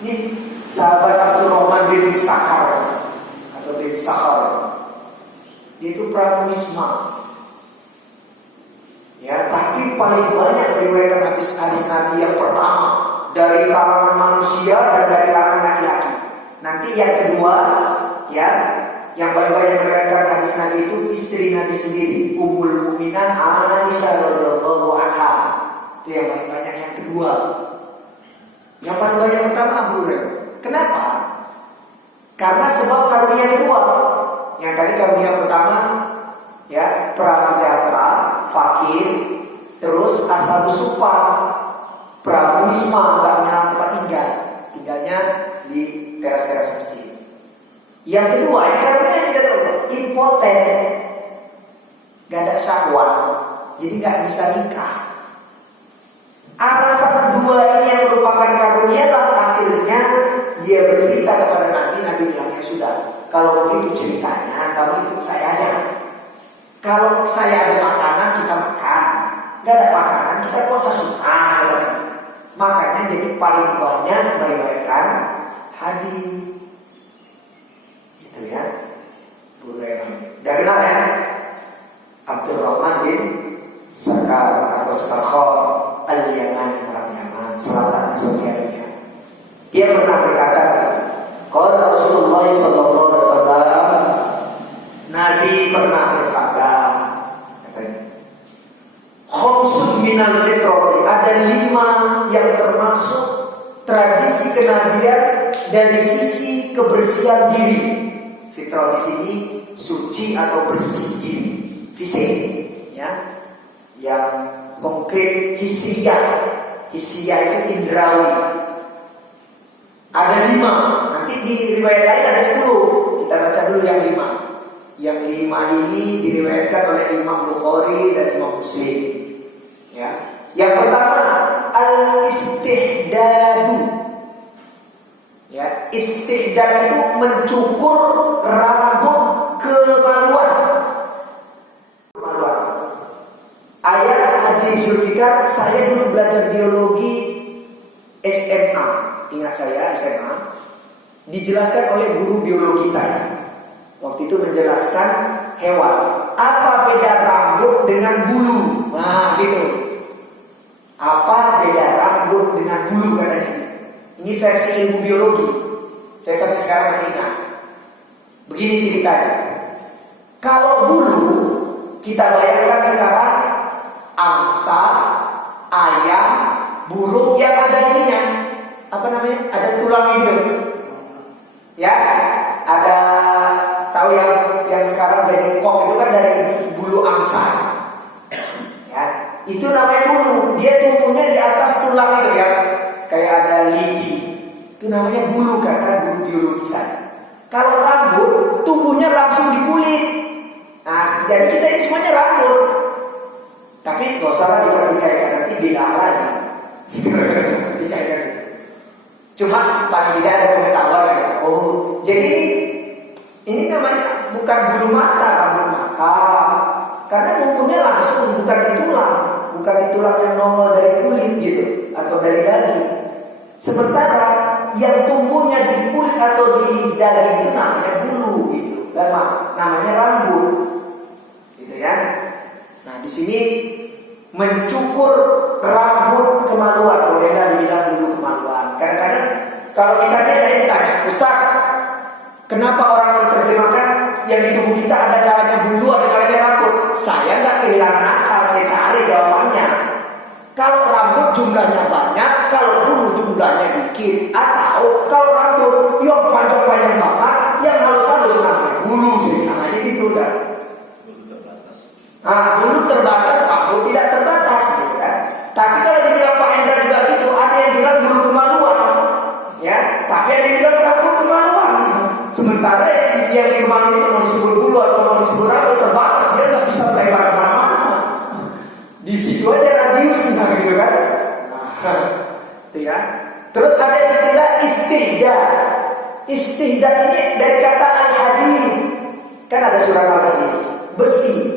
ini sahabat Abdurrahman bin Sakhar atau bin Sakhar, itu prawisma. Ya, tapi paling banyak meriwayatkan hadis Nabi yang pertama dari kalangan manusia dan dari kalangan laki-laki. Nanti yang kedua, ya, yang paling banyak meriwayatkan hadis Nabi itu istri Nabi sendiri, Ummul Mukminin Aisyah radhiyallahu anha. Itu yang paling banyak. Yang kedua, yang paling banyak pertama Abu Hurairah. Kenapa? Karena sebab karunia kedua. Yang tadi karunia pertama, ya, prasejahtera, fakir, terus ashabus suffah, prawisma, nggak punya tempat tinggal, tinggalnya di teras-teras masjid. Yang kedua, ini karunia yang tidak ada, impoten, nggak ada syahwat, jadi nggak bisa nikah. Alasan kedua ini yang merupakan karunia lah, akhirnya dia bercerita kepada Nabi. Nabi bilangnya sudah, kalau begitu ceritanya kamu ikut saya aja. Kalau saya ada makanan kita makan, nggak ada makanan kita puasa sunnah. Makanya jadi paling banyak meriwayatkan hadis. Gitu ya, Hurairah. Udah kenal ya? Abdurrahman bin Sakhar atau Sakhar Al-Yamani, orang Yaman, selatan Saudi Arabia. Dia pernah berkata, kalau Rasulullah SAW minal fitrati, ada 5 yang termasuk tradisi kenabian dari sisi kebersihan diri. Fitrah di sini suci atau bersih diri, fisik, ya, yang konkret hissiyah. Hissiyah itu indrawi. Ada 5. Nanti di riwayat lain ada 10. Kita baca dulu yang 5. Yang 5 ini diriwayatkan oleh Imam Bukhari dan Imam Muslim. Ya. Yang pertama, al-istihdadu. Ya, istihdad itu mencukur rambut kemaluan. Ayah Haji Zulfikar, saya dulu belajar biologi SMA. Ingat saya SMA. Dijelaskan oleh guru biologi saya. Waktu itu menjelaskan hewan. Apa beda rambut dengan bulu? Nah, gitu. Apa beda rambut dengan bulu katanya? Ini versi ilmu biologi. Saya sampai sekarang masih ingat. Begini ceritanya. Kalau bulu, kita bayangkan sekarang angsa, ayam, burung yang ada ininya, apa namanya? Ada tulangnya gitu. Ya, ada tahu yang sekarang jadi kok itu kan dari bulu angsa. Ya, itu namanya bulu. Dia tumbuhnya di atas tulang itu ya. Kayak ada lidi. Itu namanya bulu kata guru biologi saya. Kalau rambut tumbuhnya langsung di kulit. Nah, jadi kita ini semuanya rambut. Tapi gak usah dipertikaikan, nanti beda lagi. Pertikaikan. Cuma paling tidak ada pengetahuan lagi. Oh, jadi ini namanya bukan bulu mata, rambut mata. Karena tumbuhnya langsung, bukan di tulang. Bukan di tulang yang nongol dari kulit gitu, atau dari daging. Sementara yang tumbuhnya di kulit atau di daging itu namanya bulu gitu. Dan namanya rambut. Gitu ya. Nah, di sini mencukur rambut kemaluan, bolehlah dibilang bulu kemaluan. Kadang-kadang kalau misalnya saya ditanya, Ustaz, kenapa orang menerjemahkan yang di tubuh kita ada kalanya bulu, ada kalanya rambut? Saya nggak kehilangan akal, saya cari jawabannya. Kalau rambut jumlahnya banyak, kalau bulu jumlahnya dikit, atau kalau rambut yang panjang-panjang banget, yang halus-halus namanya bulu sih, namanya gitu kan. Nah, bulu terbatas, rambut tidak terbatas gitu kan. Tapi kalau dibilang Pak Hendra juga gitu, ada yang bilang bulu kemaluan, ya. Tapi ada yang bilang rambut kemaluan. Sementara yang kemaluan itu mau disebut bulu atau mau disebut rambut terbatas, dia nggak bisa melebar kemana-mana. Di situ aja radiusnya gitu kan. Nah, itu ya. Terus ada istilah istihdad. Istihdad ini dari kata al-hadid. Kan ada surat al-hadid, besi.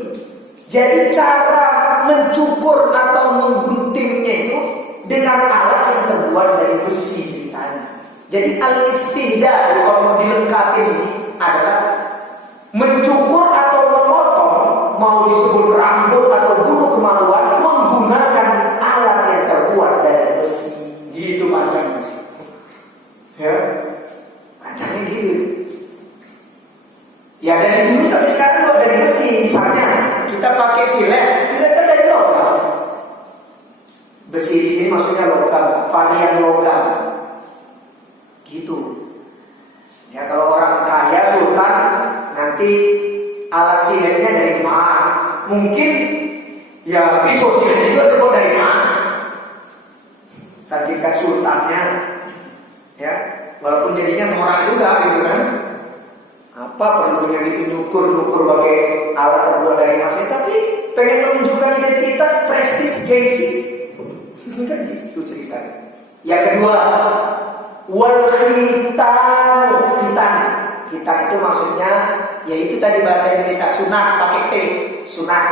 Jadi cara mencukur atau mengguntingnya itu dengan alat yang terbuat dari besi ceritanya. Jadi al-istihdad kalau mau dilengkapi ini adalah mencukur atau memotong, mau disebut rambut atau bulu kemaluan, menggunakan alat yang terbuat dari besi. Gitu panjangnya. Ya, panjangnya gitu. Ya dari dulu sampai sekarang juga dari besi. Misalnya kita pakai silet kan dari logam. Besi di sini maksudnya logam, varian logam. Gitu. Ya kalau orang kaya sultan nanti alat siletnya dari emas. Mungkin ya pisau silet juga terbuat dari emas. Saking sultannya, ya walaupun jadinya norak juga gitu kan. Apa perlunya gitu nyukur pakai alat terbuat dari emas, tapi pengen menunjukkan identitas, prestis, gengsi. Kan gitu ceritanya. Yang kedua, wal khitan. Khitan itu maksudnya yaitu tadi bahasa Indonesia sunat pakai T, sunat.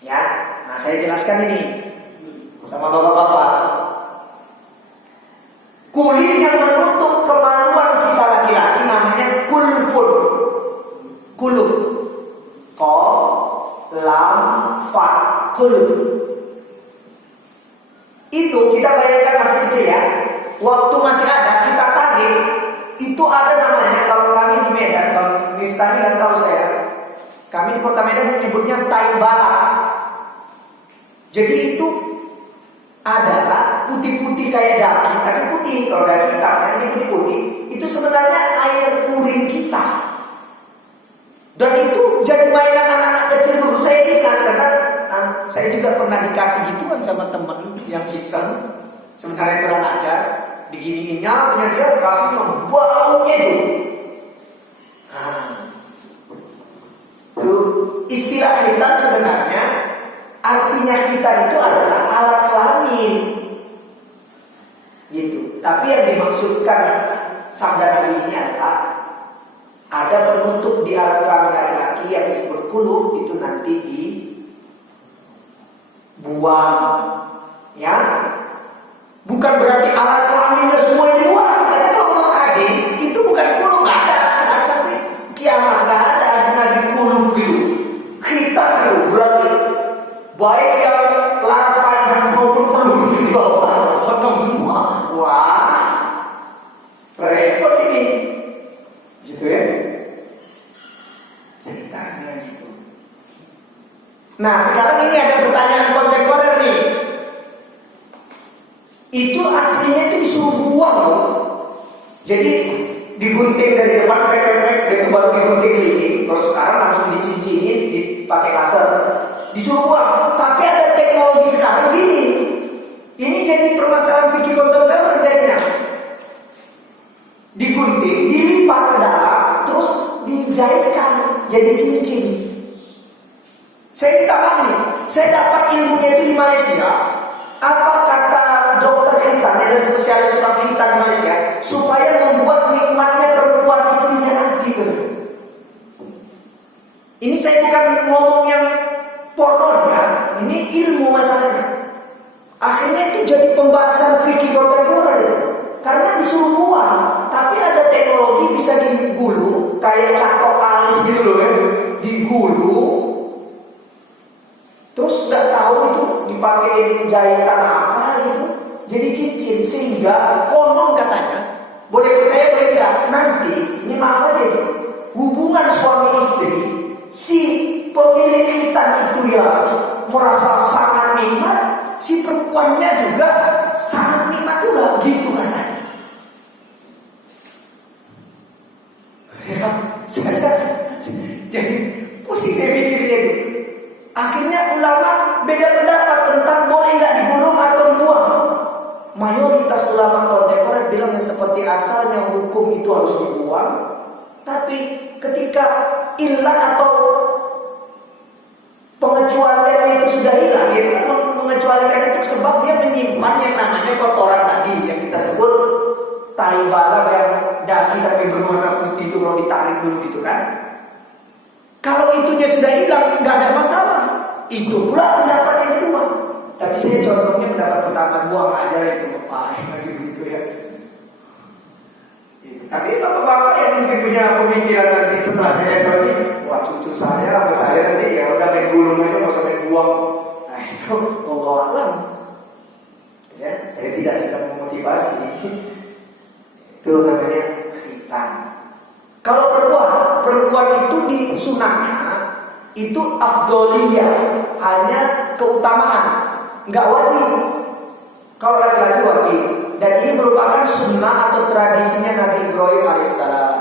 Ya, nah saya jelaskan ini sama bapak-bapak. Kulit yang menutup kemaluan kita laki-laki namanya kulfun. Kuluf. Qaf, lam, fa, kuluf. Itu kita bayangkan masih kecil ya. Waktu masih ada kita tarik, itu ada namanya kalau kami di Medan, kalau Miftah kan tahu saya. Kami di Kota Medan menyebutnya tai balak. Jadi itu adalah putih-putih kayak daki, tapi putih. Kalau daki hitamnya ini putih-putih, itu sebenarnya air urin kita. Dan itu jadi mainan anak-anak kecil dulu. Saya ingat karena saya juga pernah dikasih gituan sama temen yang iseng, sebenarnya kurang ajar. Diginiinnya punya dia kasih yang baunya itu. Itu istilah hitam sebenarnya artinya kita itu adalah alat kelamin. Gitu. Tapi yang dimaksudkan sabda Nabi ini adalah ada penutup di alat kelamin laki-laki yang disebut kuluf, itu nanti dibuang, ya. Bukan berarti alat kelaminnya semua dibuang. Karena kalau ngomong hadis itu bukan kuluf, nggak ada. Karena sampai kiamat nggak ada hadis Nabi kuluf gitu. Kita gitu berarti baik yang laras panjang maupun peluk di bawah potong semua. Wah, repot ini. Gitu ya. Ceritanya gitu. Nah, sekarang ini ada pertanyaan kontemporer nih. Itu aslinya itu disuruh buang loh. Jadi digunting dari depan, itu baru digunting lagi. Kalau sekarang langsung dicincinin, dipakai laser, disuruh buang. Tapi ada teknologi sekarang gini. Ini jadi permasalahan fikih kontemporer jadinya. Digunting, dilipat ke dalam, terus dijahitkan jadi cincin. Saya minta maaf nih, saya dapat ilmunya itu di Malaysia. Apa kata dokter kehitan, ada spesialis tukang kehitan di Malaysia, supaya membuat nikmatnya perempuan istrinya nanti. Ini saya bukan ngomong yang pornonya, ini ilmu masalahnya. Akhirnya itu jadi pembahasan fikih kontemporer. Karena disuruh buang, tapi ada teknologi bisa digulung, kayak catok alis gitu loh ya, digulung. Terus nggak tahu itu dipakai jahitan apa gitu, jadi cincin, sehingga konon katanya, boleh percaya boleh enggak, nanti ini maaf aja, hubungan suami istri, si pemilik hitam itu ya merasa sangat nikmat, si perempuannya juga sangat nikmat juga, gitu katanya. Ya, saya jadi pusing saya mikirnya itu. Akhirnya ulama beda pendapat tentang boleh nggak digulung atau dibuang. Mayoritas ulama kontemporer bilang seperti asalnya hukum itu harus dibuang. Tapi ketika ilat atau pengecualian itu sudah hilang, dia kan mengecualikan itu sebab dia menyimpan yang namanya kotoran tadi yang kita sebut tai bala yang daging tapi berwarna putih itu kalau ditarik dulu gitu kan. Kalau itunya sudah hilang, nggak ada masalah. Itu pula pendapat yang kedua. Tapi saya contohnya pendapat pertama, buang aja itu ngapain lagi gitu ya. Tapi bapak-bapak yang mungkin punya pemikiran nanti setelah saya seperti, wah cucu saya apa saya nanti ya udah main gulung aja, nggak usah main buang. Nah itu Allah alam. Ya, saya tidak sedang memotivasi. Itu namanya khitan. Kalau perempuan itu di sunahnya itu afdoliyah, hanya keutamaan, nggak wajib. Kalau laki-laki wajib, dan ini merupakan sunnah atau tradisinya Nabi Ibrahim alaihissalam.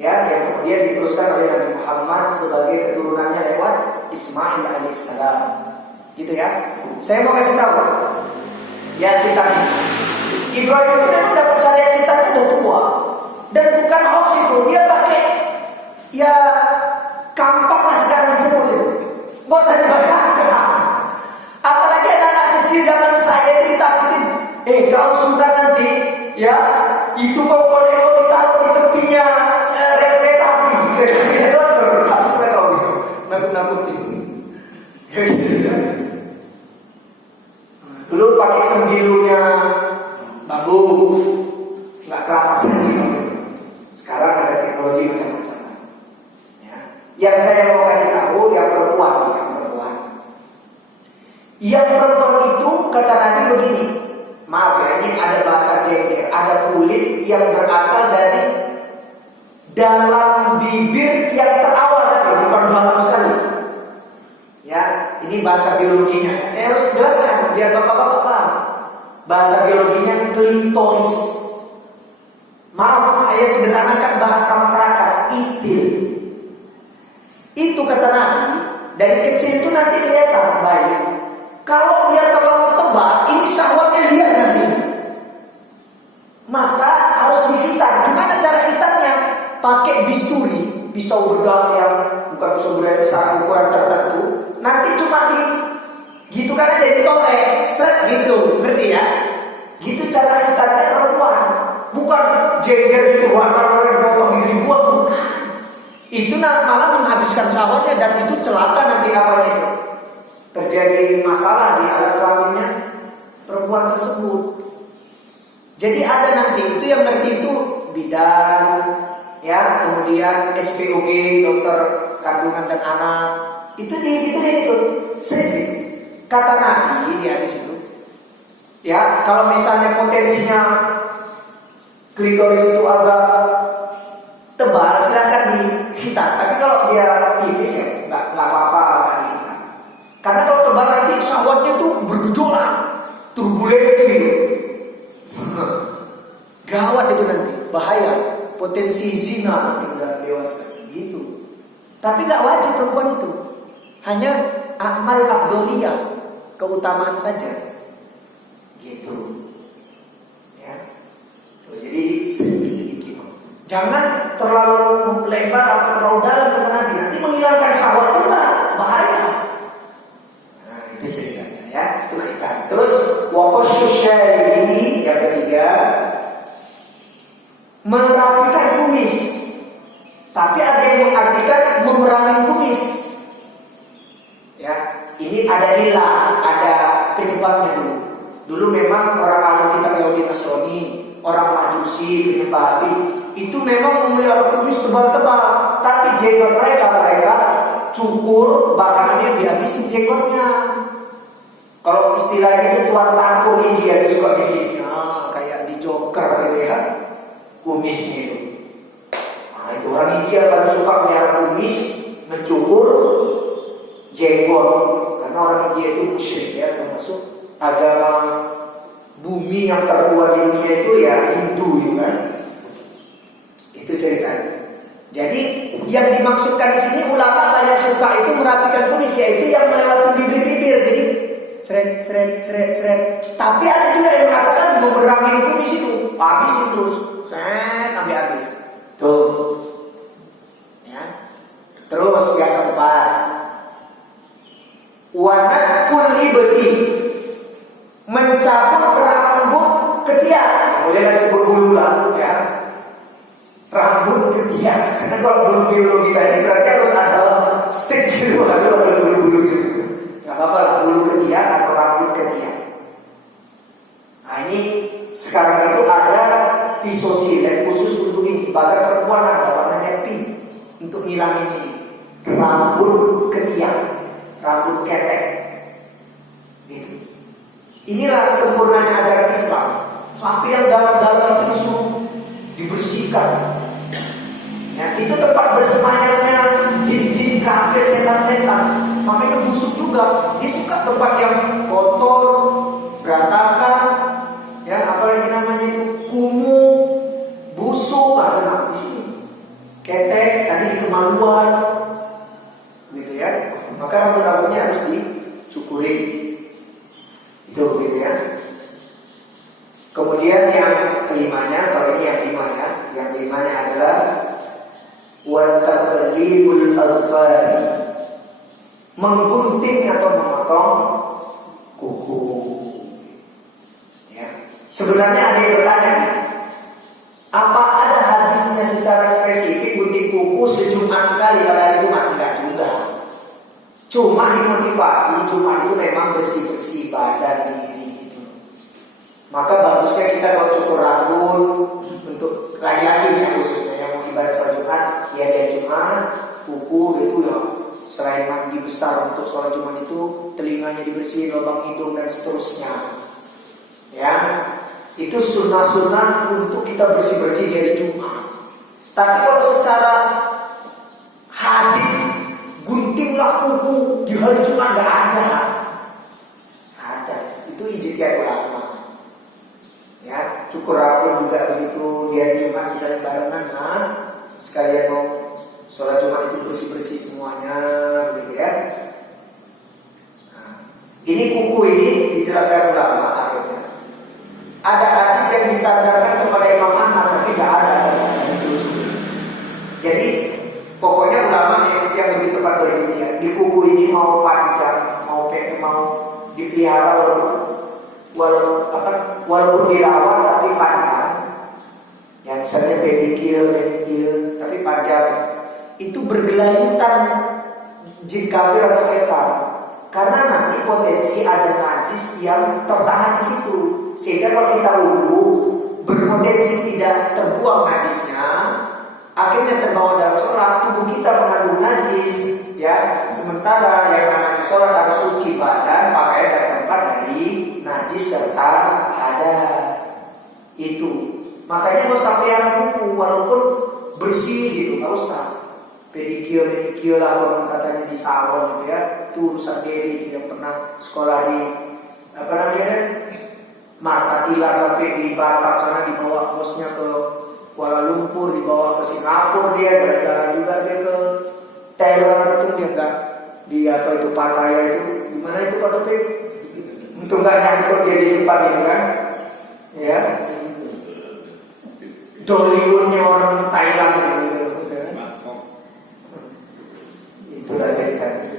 Ya, yang kemudian diteruskan oleh Nabi Muhammad sebagai keturunannya lewat Ismail alaihissalam. Gitu ya. Saya mau kasih tahu, ya kita Ibrahim itu memang dapat syariat kita udah tua. Dan bukan hoax itu, dia pakai ya kampak lah sekarang disebut itu. Gak usah dibayangkan. Apalagi anak-anak kecil zaman saya itu ditakutin, kau sudah nanti ya itu kau ditaruh di tepinya kereta api, itu habis kau nakut-nakutin. Dulu pakai sembilunya bagus, nggak kerasa sendiri. Sekarang ada teknologi macam-macam. Ya. Yang saya mau kasih tahu yang perempuan. Yang perempuan itu kata Nabi begini. Maaf ya, ini ada bahasa jengkel. Ada kulit yang berasal dari dalam bibir yang terawal, bukan dalam sekali. Ya, ini ini bahasa biologinya. Saya harus jelaskan biar bapak-bapak paham. Bahasa biologinya klitoris. Maaf, saya sederhanakan bahasa masyarakat, itil. Itu kata Nabi, dari kecil itu nanti kelihatan baik. Kalau dia terlalu tebal, ini syahwatnya liar nanti. Maka harus dihitam. Gimana cara hitamnya? Pakai bisturi, pisau bedah yang bukan pisau bedah besar ukuran tertentu. Nanti cuma gitu kan jadi torek, set gitu, ngerti ya? Gitu cara hitamnya perempuan. Bukan jeger gitu, warna-warna potong gitu dibuang, bukan. Itu malah menghabiskan syahwatnya dan itu celaka nanti apa itu? Terjadi masalah di alat kelaminnya perempuan tersebut. Jadi ada nanti itu yang ngerti itu bidan, ya, kemudian SPOG, dokter kandungan dan anak. Itu sering kata Nabi di hadis itu. Ya, kalau misalnya potensinya klitoris itu agak tebal, silakan dihitam. Tapi kalau dia tipis ya nggak apa-apa dihitam. Karena kalau tebal nanti syahwatnya tuh bergejolak, turbulensi gitu. Gawat itu nanti, bahaya, potensi zina nanti udah dewasa gitu. Tapi nggak wajib perempuan itu, hanya amal afdoliyah, keutamaan saja, gitu. Ya, tuh, jadi sedikit-sedikit. Jangan terlalu lebar atau terlalu dalam kata Nabi, nanti menghilangkan syahwat juga, bahaya. Nah itu ceritanya ya, itu kita. Terus ini yang ketiga, merapikan kumis. Tapi ada yang mengartikan memerangi kumis. Ya, ini ada ilah, ada penyebabnya dulu. Dulu memang orang ahli kitab Yahudi Nasrani, orang Majusi, penyembah api, itu memang memelihara kumis tebal-tebal. Tapi jenggot mereka cukur, bahkan ada yang dihabisin jenggotnya. Kalau istilahnya itu tuan tangkul India itu suka begini, kayak di Joker gitu ya, kumisnya itu. Nah itu orang India kan suka melihara kumis, mencukur jenggot, karena orang India itu musyrik ya, termasuk agama bumi yang tertua di dunia itu ya Hindu ya kan. Itu ceritanya. Jadi yang dimaksudkan di sini ulama banyak suka itu merapikan kumis, yaitu yang melewati bibir-bibir. Jadi seret. Tapi ada juga yang mengatakan memerangi kumis itu, habisin terus, sampai habis. Tuh, ya. Terus yang keempat, wanakful ibti, mencabut rambut ketiak. Boleh disebut bulu lah, ya. Rambut ketiak, karena kalau bulu biologi tadi berarti harus ada stick gitu, ada bulu-bulu gitu. Gak apa-apa lah, bulu ketiak atau rambut ketiak. Nah ini sekarang itu ada pisau silet khusus untuk ini. Bahkan perempuan ada warnanya pink untuk ngilangin ini. Rambut ketiak, rambut ketek. Gitu. Inilah sempurnanya ajaran Islam. Sampai yang dalam-dalam itu disuruh dibersihkan. Ya, itu tempat bersemayamnya jin-jin kafir, setan-setan. Makanya busuk juga. Dia suka tempat yang kotor, berantakan, ya apalagi namanya itu kumuh, busuk, di sini. Ketek, tadi di kemaluan, gitu ya. Maka rambut-rambutnya harus dicukurin. Itu gitu ya. Kemudian yang kelimanya, kalau ini yang lima ya, yang kelimanya adalah wataqlibul alfari, menggunting atau memotong kuku. Ya. Sebenarnya ada yang bertanya, apa ada hadisnya secara spesifik gunting kuku sejumat sekali pada hari Jumat? Tidak juga. Cuma dimotivasi, Jumat itu memang bersih-bersih badan diri itu. Maka bagusnya kita kalau cukur rambut untuk laki-laki ya khususnya yang mau ibadah sholat Jumat, ya dia Jumat, kuku itu ya. Selain mandi besar untuk sholat Jumat itu, telinganya dibersihin, lubang hidung dan seterusnya. Ya, itu sunnah-sunnah untuk kita bersih-bersih dari Jumat. Tapi kalau secara hadis gunting itulah kuku di hari Jumat nggak ada. Ada, itu ijtihad ulama. Ya, cukur rambut juga begitu di hari Jumat misalnya barengan, nah sekalian mau sholat Jumat itu bersih-bersih semuanya, begitu ya. Nah, ini kuku ini dijelaskan ulama akhirnya. Ada hadis yang disandarkan kepada Imam Ahmad, tapi nggak ada. Jadi pokoknya ulama yang lebih tepat berjihad di kuku ini mau panjang, mau pendek, mau dipelihara walaupun dirawat tapi panjang. Ya misalnya pedicure tapi panjang. Itu bergelanjutan jin kafir atau setan. Karena nanti potensi ada najis yang tertahan di situ. Sehingga kalau kita wudu berpotensi tidak terbuang najisnya, akhirnya terbawa dalam sholat, tubuh kita mengandung najis, ya. Sementara yang namanya sholat harus suci badan, pakaian dan tempat dari najis serta hadas. Itu. Makanya nggak usah pelihara kuku, walaupun bersih gitu, nggak usah. Pedicure lah orang katanya di salon gitu ya. Itu urusan diri, tidak pernah sekolah di apa namanya? Marta Tilar sampai di Batam sana, dibawa bosnya ke Kuala Lumpur, dibawa ke Singapura, dia jalan-jalan juga dia ke Thailand, itu dia nggak di apa itu Pattaya itu gimana itu Pak Topik, untuk nggak nyangkut dia di depan itu kan, ya Dollywoodnya orang Thailand gitu, itulah ceritanya.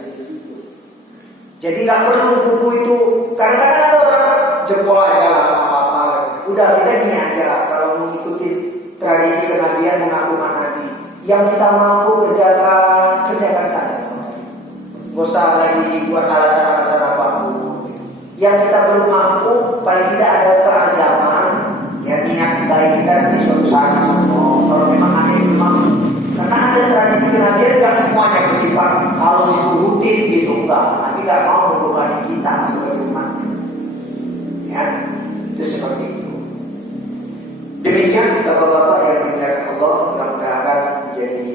Jadi nggak perlu buku itu, kadang-kadang ada orang jempol aja lah apa-apa. Udah kita gini aja, kalau mengikuti tradisi kenabian mengaku Nabi, yang kita mampu kerjakan saja. Gak usah lagi dibuat alasan-alasan apapun. Yang kita belum mampu, paling tidak ada keazaman, ya niat baik kita nanti suatu saat semua. Kalau memang ada yang belum mampu, karena ada tradisi kenabian nggak semuanya bersifat harus diturutin gitu, enggak. Nabi nggak mau membebani kita sebagai umat. Ya, itu seperti itu. Demikian bapak-bapak yang dimuliakan Allah, mudah-mudahan menjadi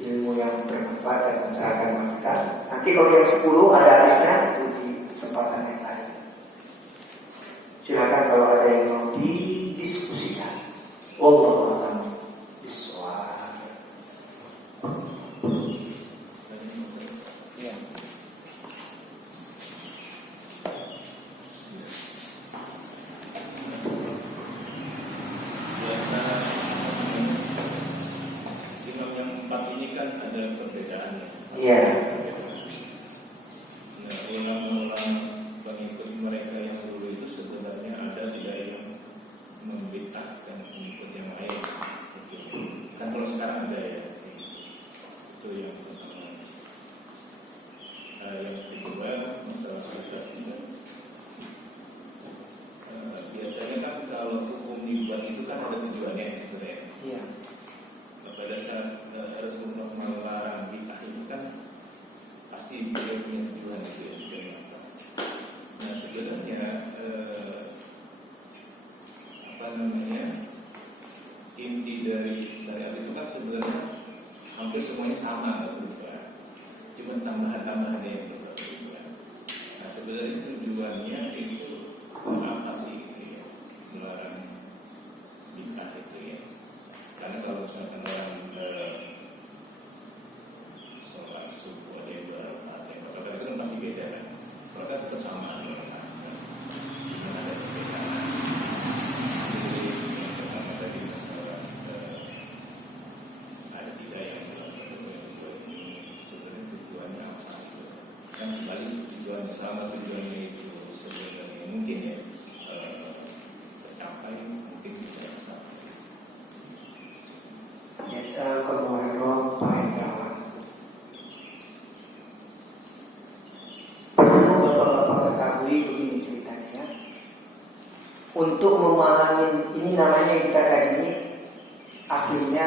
ilmu yang bermanfaat dan mencerahkan kita. Nanti kalau yang 10 ada hadisnya itu di kesempatan yang lain. Silakan kalau ada yang mau didiskusikan. Wallahu a'lam bishawab. Ya. Iya. Nah, ulang-ulang pengikut mereka yang dulu itu sebenarnya ada tidak yang membid'ahkan pengikut yang lain. Kan kalau sekarang ada ya. Itu yang pertama. Yang kedua masalah sudah biasanya kan kalau hukum dibuat itu kan ada tujuannya sebenarnya. Iya. Pada saat Rasulullah melarang bid'ah itu kan pasti dia punya tujuan itu ya, tujuan apa. Nah sebenarnya apa namanya inti dari syariat itu kan sebenarnya hampir semuanya sama berubah, cuma tambahan-tambahan yang berbeda. Nah sebenarnya tujuannya itu apa sih ya, melarang bid'ah itu ya? Karena kalau misalkan orang sholat subuh ada yang berapa, itu kan pasti beda kan. Kalau kan tetap sama kan. Cuma ada perbedaan. Jadi yang pertama tadi masalah ada tidak yang ini sebenarnya tujuannya apa? Kan kembali tujuannya sama, tujuannya itu sebenarnya mungkin ya tercapai, mungkin tidak sampai. Jazakumullah khairan. Perlu bapak-bapak ketahui begini ceritanya ya. Untuk memahami ini namanya kita kaji ini aslinya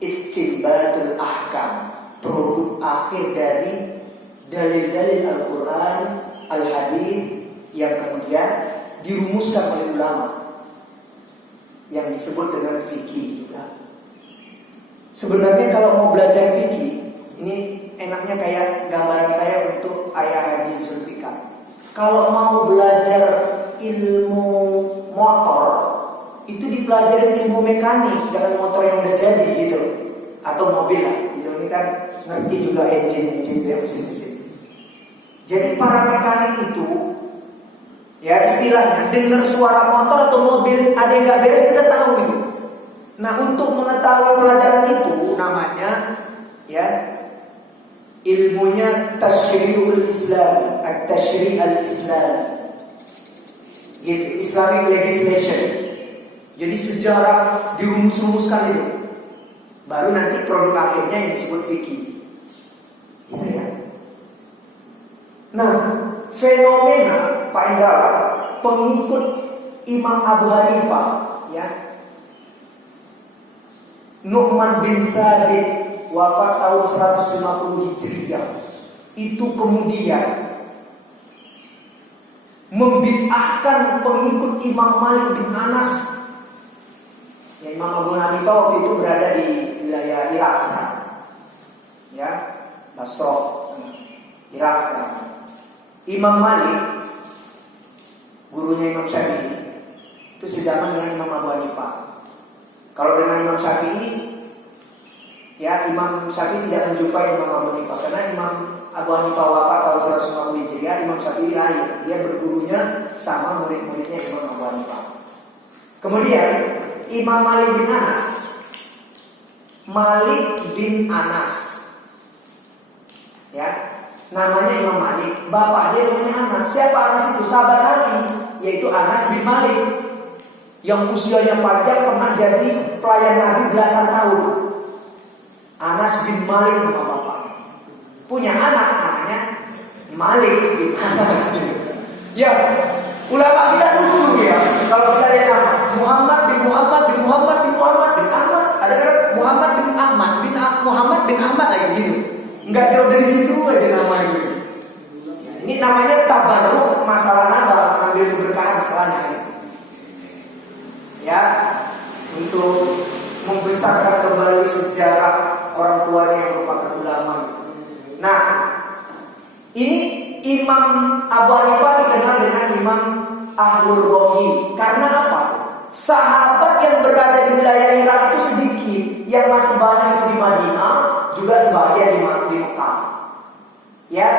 istinbatul ahkam, produk akhir dari dalil-dalil Al-Quran, Al-Hadis yang kemudian dirumuskan oleh ulama yang disebut dengan fikih juga. Sebenarnya kalau mau belajar fikih, ini enaknya kayak gambaran saya untuk ayah Haji Zulfikar. Kalau mau belajar ilmu motor, itu dipelajarin ilmu mekanik, jangan motor yang udah jadi gitu, atau mobil lah. Gitu. Ini kan ngerti juga engine ya, mesin-mesin. Jadi para mekanik itu, ya istilahnya dengar suara motor atau mobil ada yang nggak beres, kita tahu gitu. Nah, untuk mengetahui pelajaran itu namanya ya ilmunya tasyri'ul Islam, at-tasyri' al-Islam. Gitu, Islamic legislation. Jadi sejarah dirumus-rumuskan itu. Baru nanti produk akhirnya yang disebut fikih. Gitu ya. Nah, fenomena Pak Indra, pengikut Imam Abu Hanifah, ya, Nu'man bin Thabit wafat tahun 150 Hijriah. Itu kemudian membid'ahkan pengikut Imam Malik bin Anas. Ya, Imam Abu Hanifah waktu itu berada di wilayah Irak sekarang. Ya, Basrah, Irak sekarang. Imam Malik, gurunya Imam Syafi'i, itu sejaman dengan Imam Abu Hanifah. Kalau dengan Imam Syafi'i, ya Imam Syafi'i tidak menjumpai Imam Abu Hanifah karena Imam Abu Hanifah wafat tahun 150 Hijriah, Imam Syafi'i lain. Dia bergurunya sama murid-muridnya Imam Abu Hanifah. Kemudian Imam Malik bin Anas, ya, namanya Imam Malik, bapaknya namanya Anas. Siapa Anas itu? Sahabat Nabi, yaitu Anas bin Malik, yang usianya panjang, pernah jadi pelayan Nabi belasan tahun. Anas bin Malik nama bapaknya. Punya anak namanya Malik bin Anas. Ya, ulama kita lucu ya. Kalau kita lihat nama Muhammad bin Muhammad bin Muhammad bin Muhammad bin Ahmad, ada kan Muhammad bin Ahmad bin Muhammad bin Ahmad lagi gitu. Enggak jauh dari situ aja namanya gitu. Ini namanya tabarruk, masalah naba, mengambil keberkahan masalahnya. Ya, untuk membesarkan kembali sejarah orang tuanya yang merupakan ulama. Nah, ini Imam Abu Hanifah dikenal dengan Imam Ahlur Rohi. Karena apa? Sahabat yang berada di wilayah Irak itu sedikit, yang masih banyak itu di Madinah, juga sebagian di Mekah. Ya,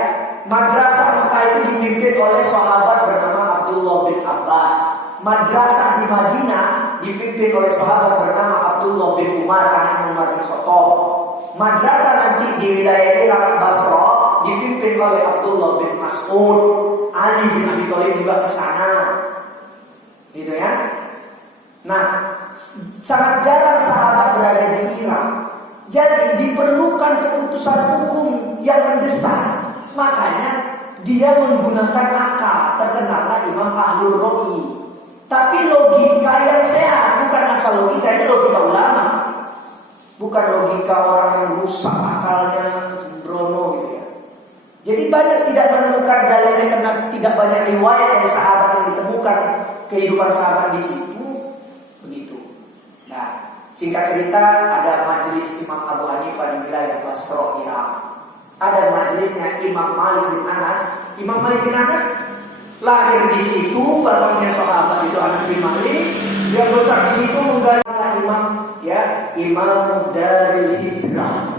madrasah Mekah itu dipimpin oleh sahabat bernama Abdullah bin Abbas. Madrasah di Madinah dipimpin oleh sahabat bernama Abdullah bin Umar, anaknya Umar bin Khattab. Madrasah nanti di wilayah Irak Basrah dipimpin oleh Abdullah bin Mas'ud. Ali bin Abi Thalib juga ke sana. Gitu ya. Nah, sangat jarang sahabat berada di Irak. Jadi diperlukan keputusan hukum yang mendesak. Makanya dia menggunakan akal. Terkenallah Imam Ahlur Rohi. Tapi logika yang sehat, bukan asal logika, ini logika ulama. Bukan logika orang yang rusak akalnya, sembrono gitu ya. Jadi banyak tidak menemukan dalilnya karena tidak banyak riwayat dari sahabat yang ditemukan kehidupan sahabat di situ. Begitu. Nah, singkat cerita, ada majelis Imam Abu Hanifah di wilayah Basrah, Irak. Ada majelisnya Imam Malik bin Anas. Imam Malik bin Anas lahir di situ, bapaknya sahabat itu Anas bin Malik. Dia besar di situ, menggali imam, ya, Imam Darul Hijrah,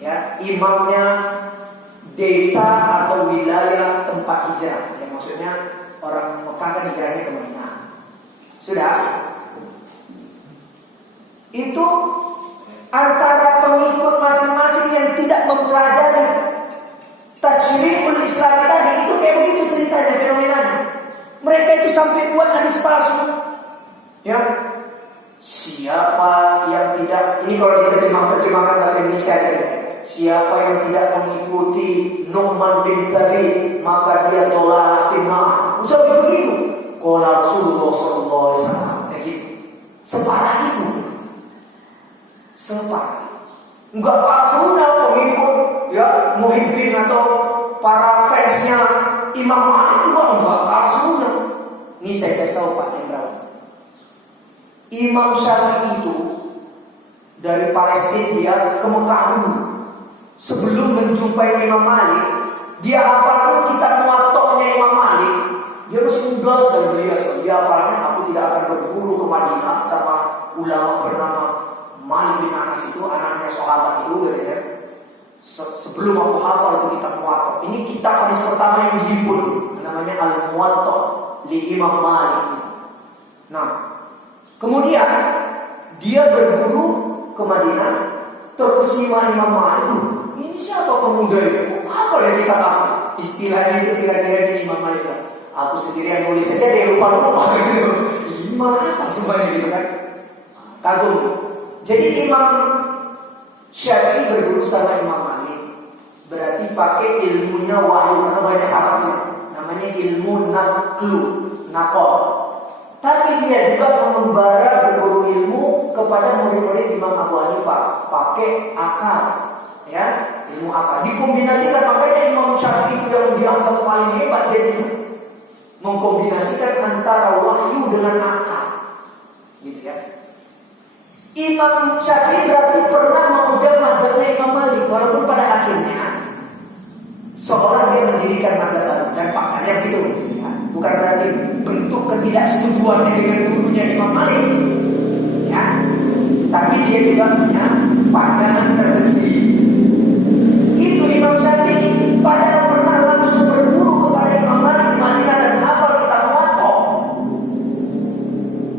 ya, imamnya desa atau wilayah tempat hijrah. Ya, maksudnya orang Mekah kan hijrahnya ke Madinah. Sudah. Itu antara pengikut masing-masing yang tidak mempelajari tasyri'ul Islam tadi, itu kayak begitu ceritanya, fenomenanya. Mereka itu sampai buat hadis palsu. Ya, siapa yang tidak, ini kalau diterjemahkan bahasa Indonesia aja, siapa yang tidak mengikuti Nu'man bin Thabit maka dia tolak firman. Ucap begitu. Qala Rasulullah sallallahu alaihi wasallam. Gitu. Separah itu. Separah. Enggak sunnah pengikut ya Muhibbin atau para fansnya Imam Malik juga enggak sunnah. Ini saya kasih tahu Pak Hendra. Imam Syafi'i itu dari Palestina dia ke Mekah dulu. sebelum menjumpai Imam Malik, dia hafal dulu kitab Muwatta'nya Imam Malik. Dia masih muda sekali beliau. Dia hafalnya, aku tidak akan berguru ke Madinah sama ulama bernama Malik bin Anas itu, anaknya sahabat itu katanya. Sebelum aku hafal itu kitab Muwatta. Ini kitab hadis pertama yang dihimpun, namanya Al-Muwatta li Imam Malik. Nah, kemudian dia berguru ke Madinah, terkesima Imam Malik. Ini siapa pemuda itu? Apa ya kitab aku? Istilahnya itu kira-kira gini Imam Malik. Aku sendirian nulis saja dia lupa-lupa gitu. Lima apa semuanya gitu kan? Kagum. Jadi Imam Syafi'i berguru sama Imam Malik, berarti pakai ilmunya wahyu, karena banyak sahabat sih. Namanya ilmu nakol. Tapi dia juga mengembara berguru ilmu kepada murid-murid Imam Abu Hanifah, pakai akal, ya, ilmu akal. Dikombinasikan, makanya Imam Syafi'i itu yang dianggap paling hebat jadinya, mengkombinasikan antara wahyu dengan akal, gitu ya. Imam Syafi'i berarti pernah memegang mazhabnya Imam Malik, walaupun pada akhirnya seorang yang mendirikan mazhab baru, dan faktanya begitu, ya. Bukan berarti bentuk ketidaksetujuannya dengan gurunya Imam Malik, ya. Tapi dia juga punya pandangan tersendiri. Itu Imam Syafi'i padahal pernah langsung berguru kepada Imam Malik di Madinah dan hafal kitab Muwatta.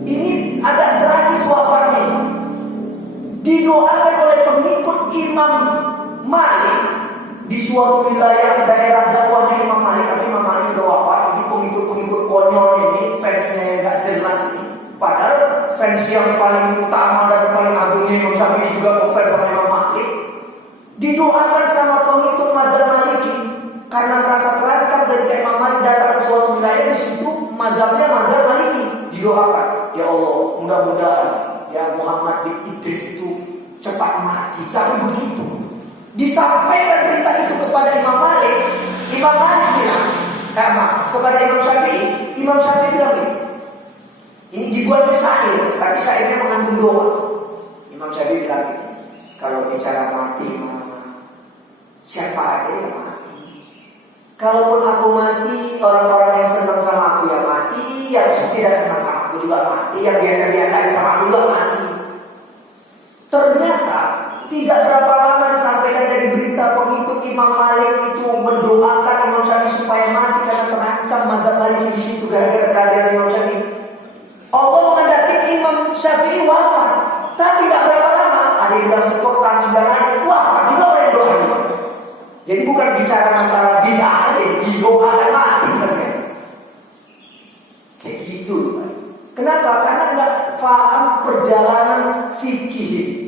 Ini agak tragis wafatnya. Didoakan oleh pengikut Imam Malik di suatu wilayah daerah dakwahnya Imam Malik. Tapi Imam Malik sudah wafat. Ini pengikut-pengikut konyol ini, fansnya yang gak jelas ini. Padahal fans yang paling utama dan paling agungnya Imam Syafi'i juga fans sama Imam Malik. Didoakan sama pengikut mazhab Maliki karena merasa terancam ketika Imam Malik datang ke suatu wilayah, di situ mazhabnya mazhab Maliki. Didoakan, ya Allah, mudah-mudahan ya Muhammad bin Idris itu cepat mati. Sampai begitu disampaikan berita itu kepada Imam Malik. Imam Malik bilang, kepada Imam Syafi'i. Imam Syafi'i bilang ini dibuat syair, tapi syairnya mengandung doa. Imam Syafi'i bilang ini, kalau bicara mati, siapa aja yang mati. Kalaupun aku mati, orang-orang yang senang sama aku ya mati, yang tidak senang sama aku juga mati, yang biasa-biasa sama aku juga mati. Ternyata tidak berapa lama disampaikan dari berita pengikut Imam Malik itu mendoakan Imam Syafi'i supaya mati karena terancam mazhab Malik di situ gara-gara kehadiran Imam Syafi'i. Allah menghendaki Imam Syafi'i wafat, tapi tidak berapa lama ada yang bilang sepekan sudah naik wafat juga oleh doa. Jadi bukan bicara masalah bid'ah aja, didoakan mati kan ya. Kayak gitu. Kenapa? Karena nggak paham perjalanan fikih.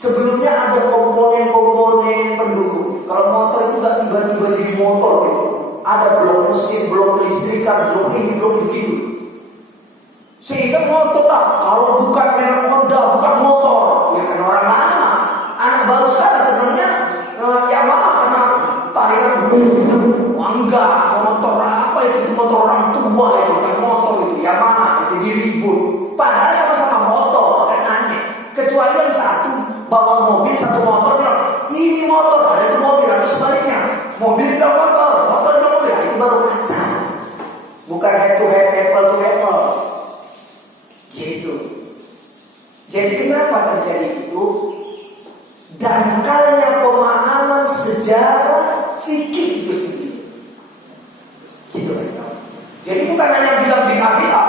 Sebelumnya ada komponen-komponen pendukung. Kalau motor itu nggak tiba-tiba jadi motor gitu. Ada blok mesin, blok listrikan, blok ini, blok begitu. Sehingga motor kalau bukan merek Honda, bukan motor. Ya kan orang lama. Anak baru sekarang sebenarnya Yamaha karena tarikan enggak, motor apa itu motor orang tua itu kan motor itu Yamaha itu diribut. Padahal sama-sama motor kan aneh. Kecuali yang satu bawa mobil, satu motor bilang ini motor, ada itu mobil, atau sebaliknya mobil ke motor, motor ke mobil, itu baru kacau. Bukan head to head, apple to apple. Gitu. Jadi kenapa terjadi itu? Dangkalnya pemahaman sejarah fikih itu sendiri. Gitu kan? Jadi bukan hanya bilang bid'ah,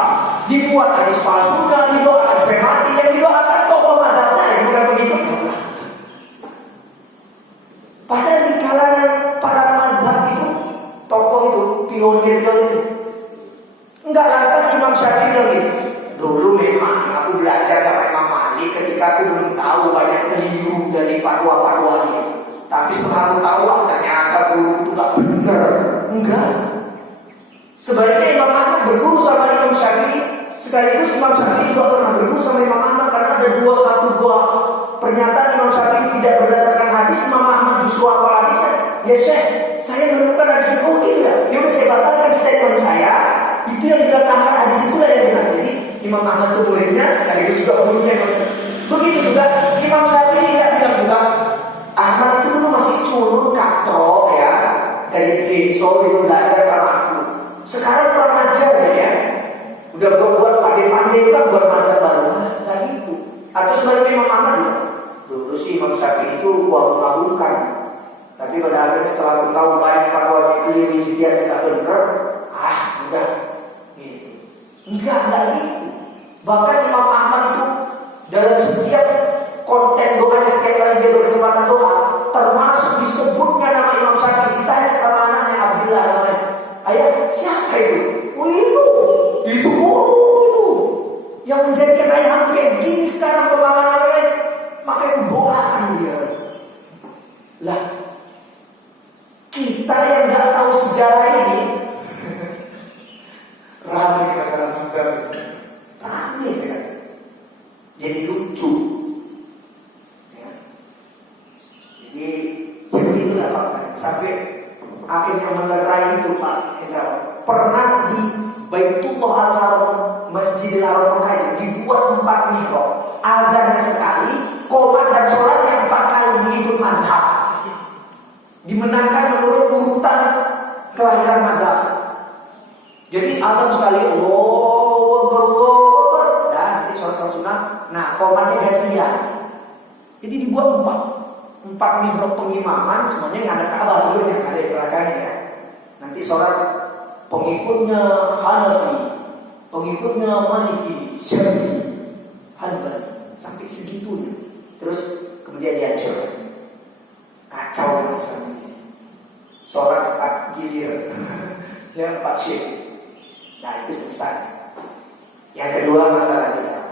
dibuat hadis palsu dan didoakan supaya mati, yang didoakan tokoh mazhabnya yang bukan begitu. Padahal di kalangan para mazhab itu tokoh itu pionir-pionir. Enggak lantas Imam Syafi'i bilang gitu. Dulu memang aku belajar sama Imam Malik ketika aku belum tahu banyak keliru dari fatwa-fatwanya. Tapi setelah aku tahu ternyata guru itu gak benar. Enggak. Sebaliknya Imam Ahmad berguru sama Imam Syafi'i. Sekaligus Imam Syafi'i juga pernah berguru sama Imam Ahmad. Karena ada dua pernyataan Imam Syafi'i tidak berdasarkan hadis. Imam Ahmad justru akal hadisnya. Ya Syekh, saya menemukan hadis itu. Oh iya, ya udah saya batalkan statement saya. Itu yang dikatakan hadis itulah yang benar. Jadi Imam Ahmad itu muridnya sekaligus juga gurunya. Begitu juga Imam Syafi'i tidak bilang juga Ahmad itu dulu masih cucu, Sobri itu belajar sama aku. Sekarang kurang ajar ya. Udah buat pandai-pandai kan buat mazhab baru. Nah itu. Atau sebaliknya Imam Ahmad juga. Dulu sih Imam Syafi'i itu gua mengabulkan. Tapi pada akhirnya setelah aku tahu banyak fatwanya keliru, ijtihad tidak benar, udah gitu. Enggak gitu. Bahkan Imam Ahmad itu dalam setiap konten doanya, setiap kali dia berkesempatan doa, termasuk disebutnya nama Imam Syafi'i. Ditanya sama anaknya Abdullah namanya, ayah siapa itu? Oh itu guru itu yang menjadikan ayah kayak gini sekarang pemahaman lain. Makanya doakan dia. Lah kita yang nggak tahu sejarah ini ramai masalah kita, ramai sekali. Jadi lucu. Jadi itulah fakta. Sampai akhirnya melerai itu Pak Hendra. Pernah di Baitullah Al-Haram, Masjidil Haram Mekah dibuat 4 mihrab. Azannya sekali, qomat dan sholatnya 4 kali mengikut madhab. Dimenangkan menurut urutan kelahiran madhab. Jadi azan sekali, Allahu Akbar, dan nanti sholat sunnah. Nah, qomatnya gantian. Jadi dibuat 4 mihrab pengimaman, semuanya yang ada Ka'bah dulu yang ada di belakangnya ya. Nanti sholat pengikutnya Hanafi, pengikutnya Maliki, Syafi'i, Hanbali, sampai segitunya. Terus kemudian dihancurkan. Kacau Islam ini. Sholat 4 gilir, yang 4 shift. Nah itu selesai. Yang kedua masalah bid'ah.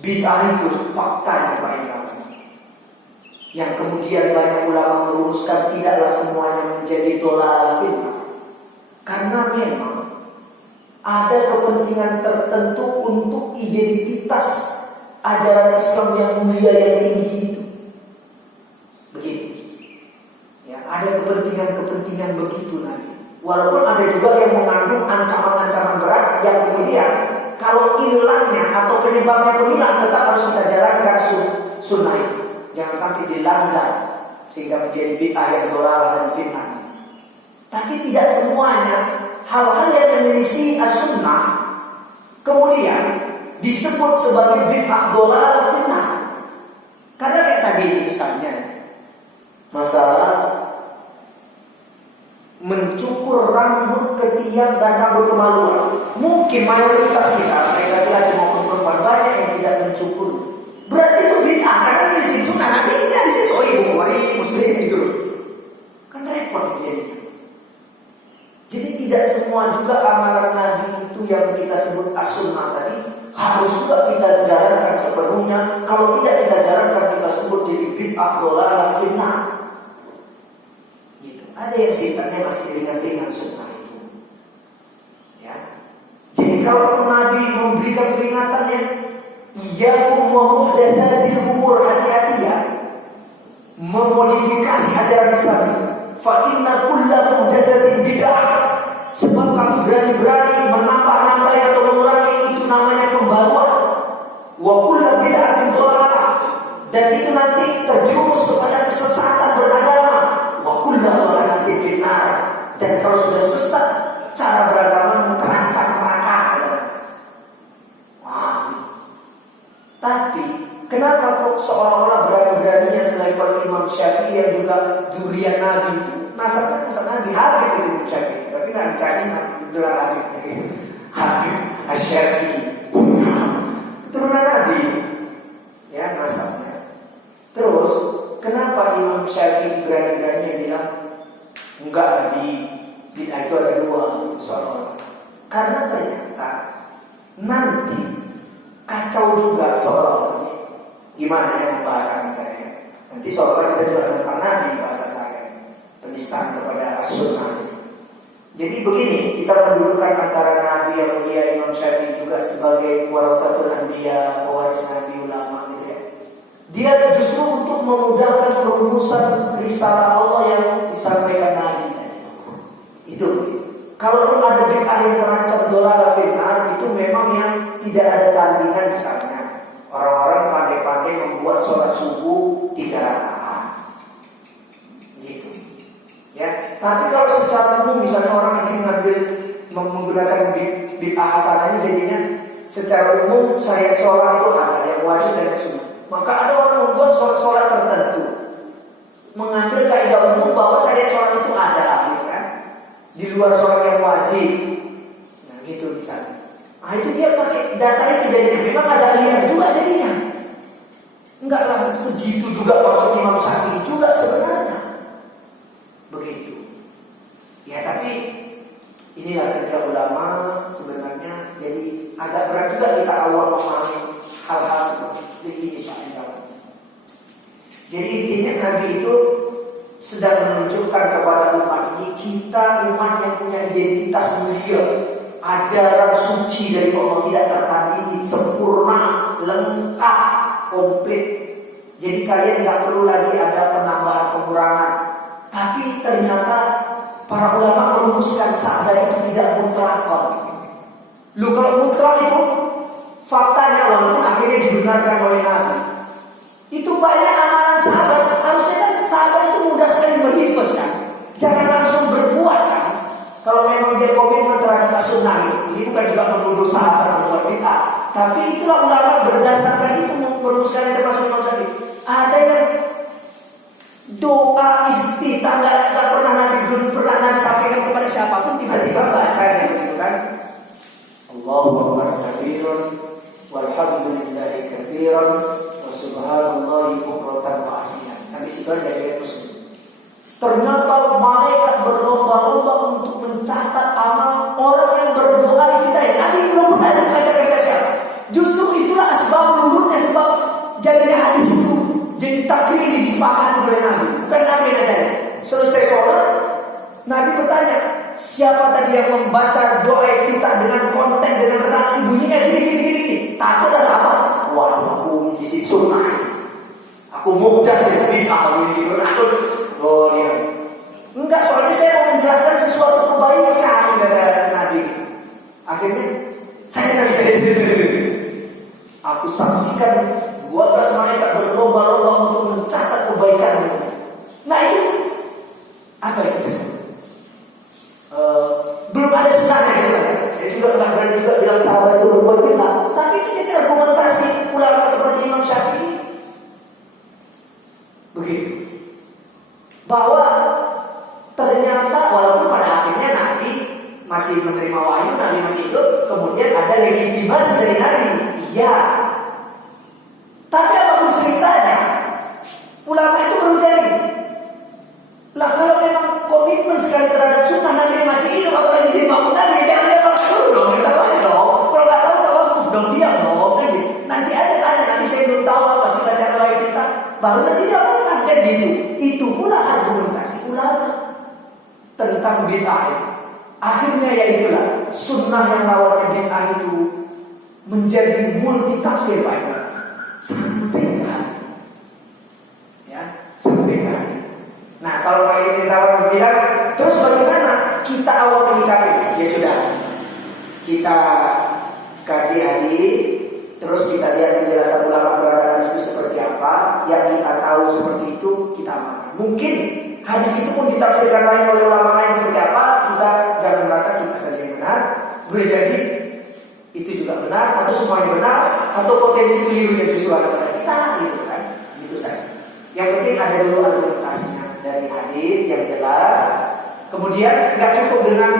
Bid'ah itu fakta yang Pak Imam. Yang kemudian banyak ulama meluruskan tidaklah semuanya menjadi dolal fitnah. Karena memang ada kepentingan tertentu untuk identitas ajaran Islam yang mulia yang tinggi itu. Begitu. Ya, ada kepentingan begitu nanti. Walaupun ada juga yang mengandung ancaman-ancaman berat yang kemudian kalau ilangnya atau penyebabnya pun hilang, tetap harus kita jalankan sunnah itu. Jangan sampai dilanggar sehingga menjadi bid'ah yang dolal dan fitnah. Tapi tidak semuanya hal-hal yang menyelisih as-sunnah kemudian disebut sebagai bid'ah dolal fitnah. Karena kayak tadi misalnya masalah mencukur rambut ketiak dan rambut kemaluan. Mungkin mayoritas kita, baik laki-laki maupun perempuan, banyak yang tidak mencukur. Berarti itu bid'ah karena di sini sunnah Nabi ini ada sih Sahih Bukhari, Muslim gitu. Kan repot jadinya. Jadi tidak semua juga amalan Nabi itu yang kita sebut as-sunnah tadi harus juga kita jalankan sepenuhnya. Kalau tidak kita jalankan, kita sebut jadi bid'ah dolal fitnah. Gitu. Ada yang sifatnya masih ringan-ringan sunnah itu. Ya. Jadi kalau Nabi memberikan peringatannya, iyyakum wa muhdatsatil umur, hati-hati ya. Memodifikasi ajaran Islam. Fa inna kulla muhdatsatin bid'ah. Sebab kamu berani-berani menambah-nambah atau mengurangi, itu namanya pembaruan. Wa kullu bid'atin dhalalah, dan itu nanti terjerumus kepada kesesatan beragama. Wa kullu dhalalatin finnar, dan kalau sudah sesat cara beragama terancam neraka. Wah. Tapi kenapa kok seolah-olah berani-beraninya selevel Imam Syafi'i yang juga dzurriyyah Nabi itu? Nasabnya Nabi Habib itu Imam Syafi'i. Tapi nggak dikasih gelar Habib, Habib Asy-Syafi'i, keturunan Nabi, ya nasabnya. Terus kenapa Imam Syafi'i berani-beraninya bilang enggak Nabi, bid'ah itu ada 2 soal? Karena ternyata nanti kacau juga soal gimana ya pembahasan saya. Nanti soal kita juga tentang Nabi bahasa saya, penistaan kepada as-sunnah. Jadi begini, kita mendudukkan antara Nabi yang mulia Imam Syafi'i juga sebagai warathatul anbiya, pewaris Nabi ulama gitu ya. Dia justru untuk memudahkan perumusan risalah Allah yang disampaikan Nabi tadi. Itu. Kalaupun ada bid'ah yang terancam dolal fitnah, itu memang yang tidak ada tandingan misalnya. Orang-orang pandai-pandai membuat sholat subuh 3 rakaat. Gitu. Ya. Tapi kalau secara umum misalnya orang ingin menggunakan bid'ah hasanahnya, jadinya secara umum syariat sholat itu ada yang wajib dan yang sunnah. Maka ada orang membuat sholat tertentu, mengambil kaidah umum bahwa syariat sholat itu ada, gitu kan? Di luar sholat yang wajib. Nah gitu misalnya. Nah itu dia pakai dasar itu, jadinya memang ada aliran juga jadinya. Enggaklah segitu juga maksud Imam Syafi'i juga sebenarnya. Begitu. Ya tapi inilah kerja ulama sebenarnya. Jadi agak berat juga kita awal memahami hal-hal seperti ini Pak Indra. Jadi intinya Nabi itu sedang menunjukkan kepada umat ini, kita umat yang punya identitas mulia, ajaran suci dari Allah tidak tertandingi, sempurna, lengkap, komplit. Jadi kalian nggak perlu lagi ada penambahan pengurangan. Tapi ternyata para ulama merumuskan sabda itu tidak mutlakon. Lu kalau mutlak itu faktanya walaupun akhirnya dibenarkan oleh Nabi. Itu banyak amalan sahabat. Harusnya kan sahabat itu mudah sekali menghifaz kan. Jangan langsung berbuat kan. Kalau memang dia komitmen terhadap sunnah ini bukan juga menuduh sahabat berbuat bid'ah. Tapi itulah ulama berdasarkan itu merumuskan termasuk Imam Syafi'i. Ada yang doa istiftah nggak pernah Nabi, belum pernah Nabi sampaikan kepada siapapun, tiba-tiba baca gitu kan. Allahu Akbar katsiran walhamdulillahi katsiran wa subhanallahi bukratan wa asila. Sampai situ aja dari Muslim. Ternyata malaikat berlomba-lomba untuk mencatat amal orang yang berdoa kita. Nabi belum pernah mengajarkan siapa. Justru itulah asbab nurunnya, sebab jadinya hadis itu jadi takriri disepakati oleh Nabi. Bukan Nabi yang ajarin. Selesai sholat, Nabi bertanya, siapa tadi yang membaca doa kita dengan konten, dengan redaksi bunyinya gini. Takutlah sama. Waduh, aku ngisi sunnah. Aku mudah dengan bid'ah ini. Takut. Oh dia. Enggak, soalnya saya mau menjelaskan sesuatu kebaikan dari Nabi. Akhirnya saya nggak bisa. Aku saksikan 12 malaikat berlomba-lomba untuk mencatat kebaikan. Nah itu apa itu? Belum ada sunnahnya gitu kan. Saya juga nggak berani juga bilang sahabat itu berbuat bid'ah. Tapi itu jadi argumentasi ulama seperti Imam Syafi'i. Begitu. Bahwa ternyata walaupun pada akhirnya Nabi masih menerima wahyu, Nabi masih hidup, kemudian ada legitimasi dari Nabi. Iya. Tapi apapun ceritanya, ulama itu baru jadi. Lah kalau memang komitmen sekali terhadap sunnah, Nabi masih hidup, apalagi di bangun Nabi, jangan dia suruh dong, kita baca dong. Kalau nggak tahu tawakuf dong, diam dong, kan gitu. Nanti aja tanya, Nabi saya belum tahu apa sih baca doa kita, baru nanti dia akan kan gitu. Itu pula argumentasi ulama tentang bid'ah. Akhirnya ya itulah sunnah yang lawannya bid'ah itu menjadi multi tafsir Pak Ibu. Sampai ke hari, ya sampai ke hari. Nah kalau Pak Ibu bilang, terus bagaimana kita awal menyikapi? Ya sudah, kita kaji hadis, terus kita lihat penjelasan ulama terhadap hadis itu seperti apa. Yang kita tahu seperti itu kita amalkan. Mungkin hadis itu pun ditafsirkan lain oleh ulama lain seperti apa. Kita jangan merasa kita saja yang benar. Boleh jadi itu juga benar, atau semuanya benar, atau potensi kelirunya justru ada pada kita, gitu kan? Gitu saja. Yang penting ada dulu argumentasinya dari hadis yang jelas. Kemudian nggak cukup dengan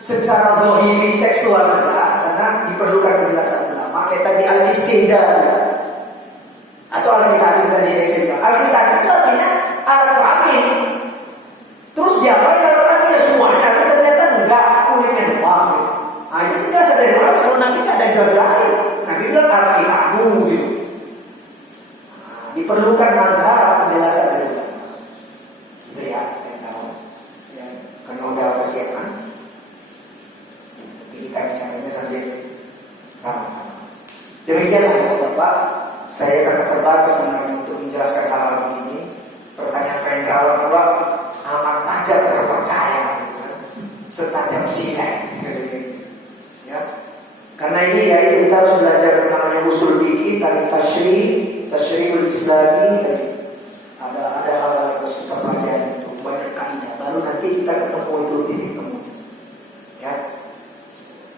secara zahiri tekstual saja, karena diperlukan penjelasan ulama. Kayak tadi al-istidlal atau al-kitab tadi yang saya bilang. Al-kitab itu artinya alat kelamin. Terus diapain alat kelaminnya semuanya? Ternyata enggak, kulitnya doang. Nah itu kan jelas dari ulama. Kalau Nabi nggak ada jelasin, Nabi bilang al-kitabmu gitu. Nah, diperlukan manhaj penjelasan dari ulama. Itu ya, saya tahu. Ya, karena udah persiapan. Nanti kita bicaranya sambil ramah. Demikianlah Bapak, saya sangat terbatas untuk menjelaskan hal-hal ini. Pertanyaan penjawab pula amat tajam terpercaya, setajam silet. Ya, karena ini ya kita harus belajar namanya usul fikih, tadi tasyrihul islami, ada hal-hal yang harus kita pelajari untuk banyak kaidah. Baru nanti kita ketemu itu titik temu. Ya.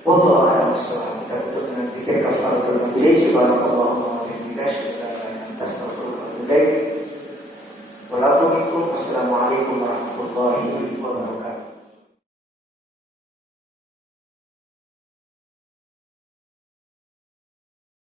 Wallahu a'lam bishawab. Kita tutup dengan zikir kafaratul majlis. Subhanallah wa bihamdihi, asyhadu an la ilaha illa anta, astaghfiruka wa atubu ilaik.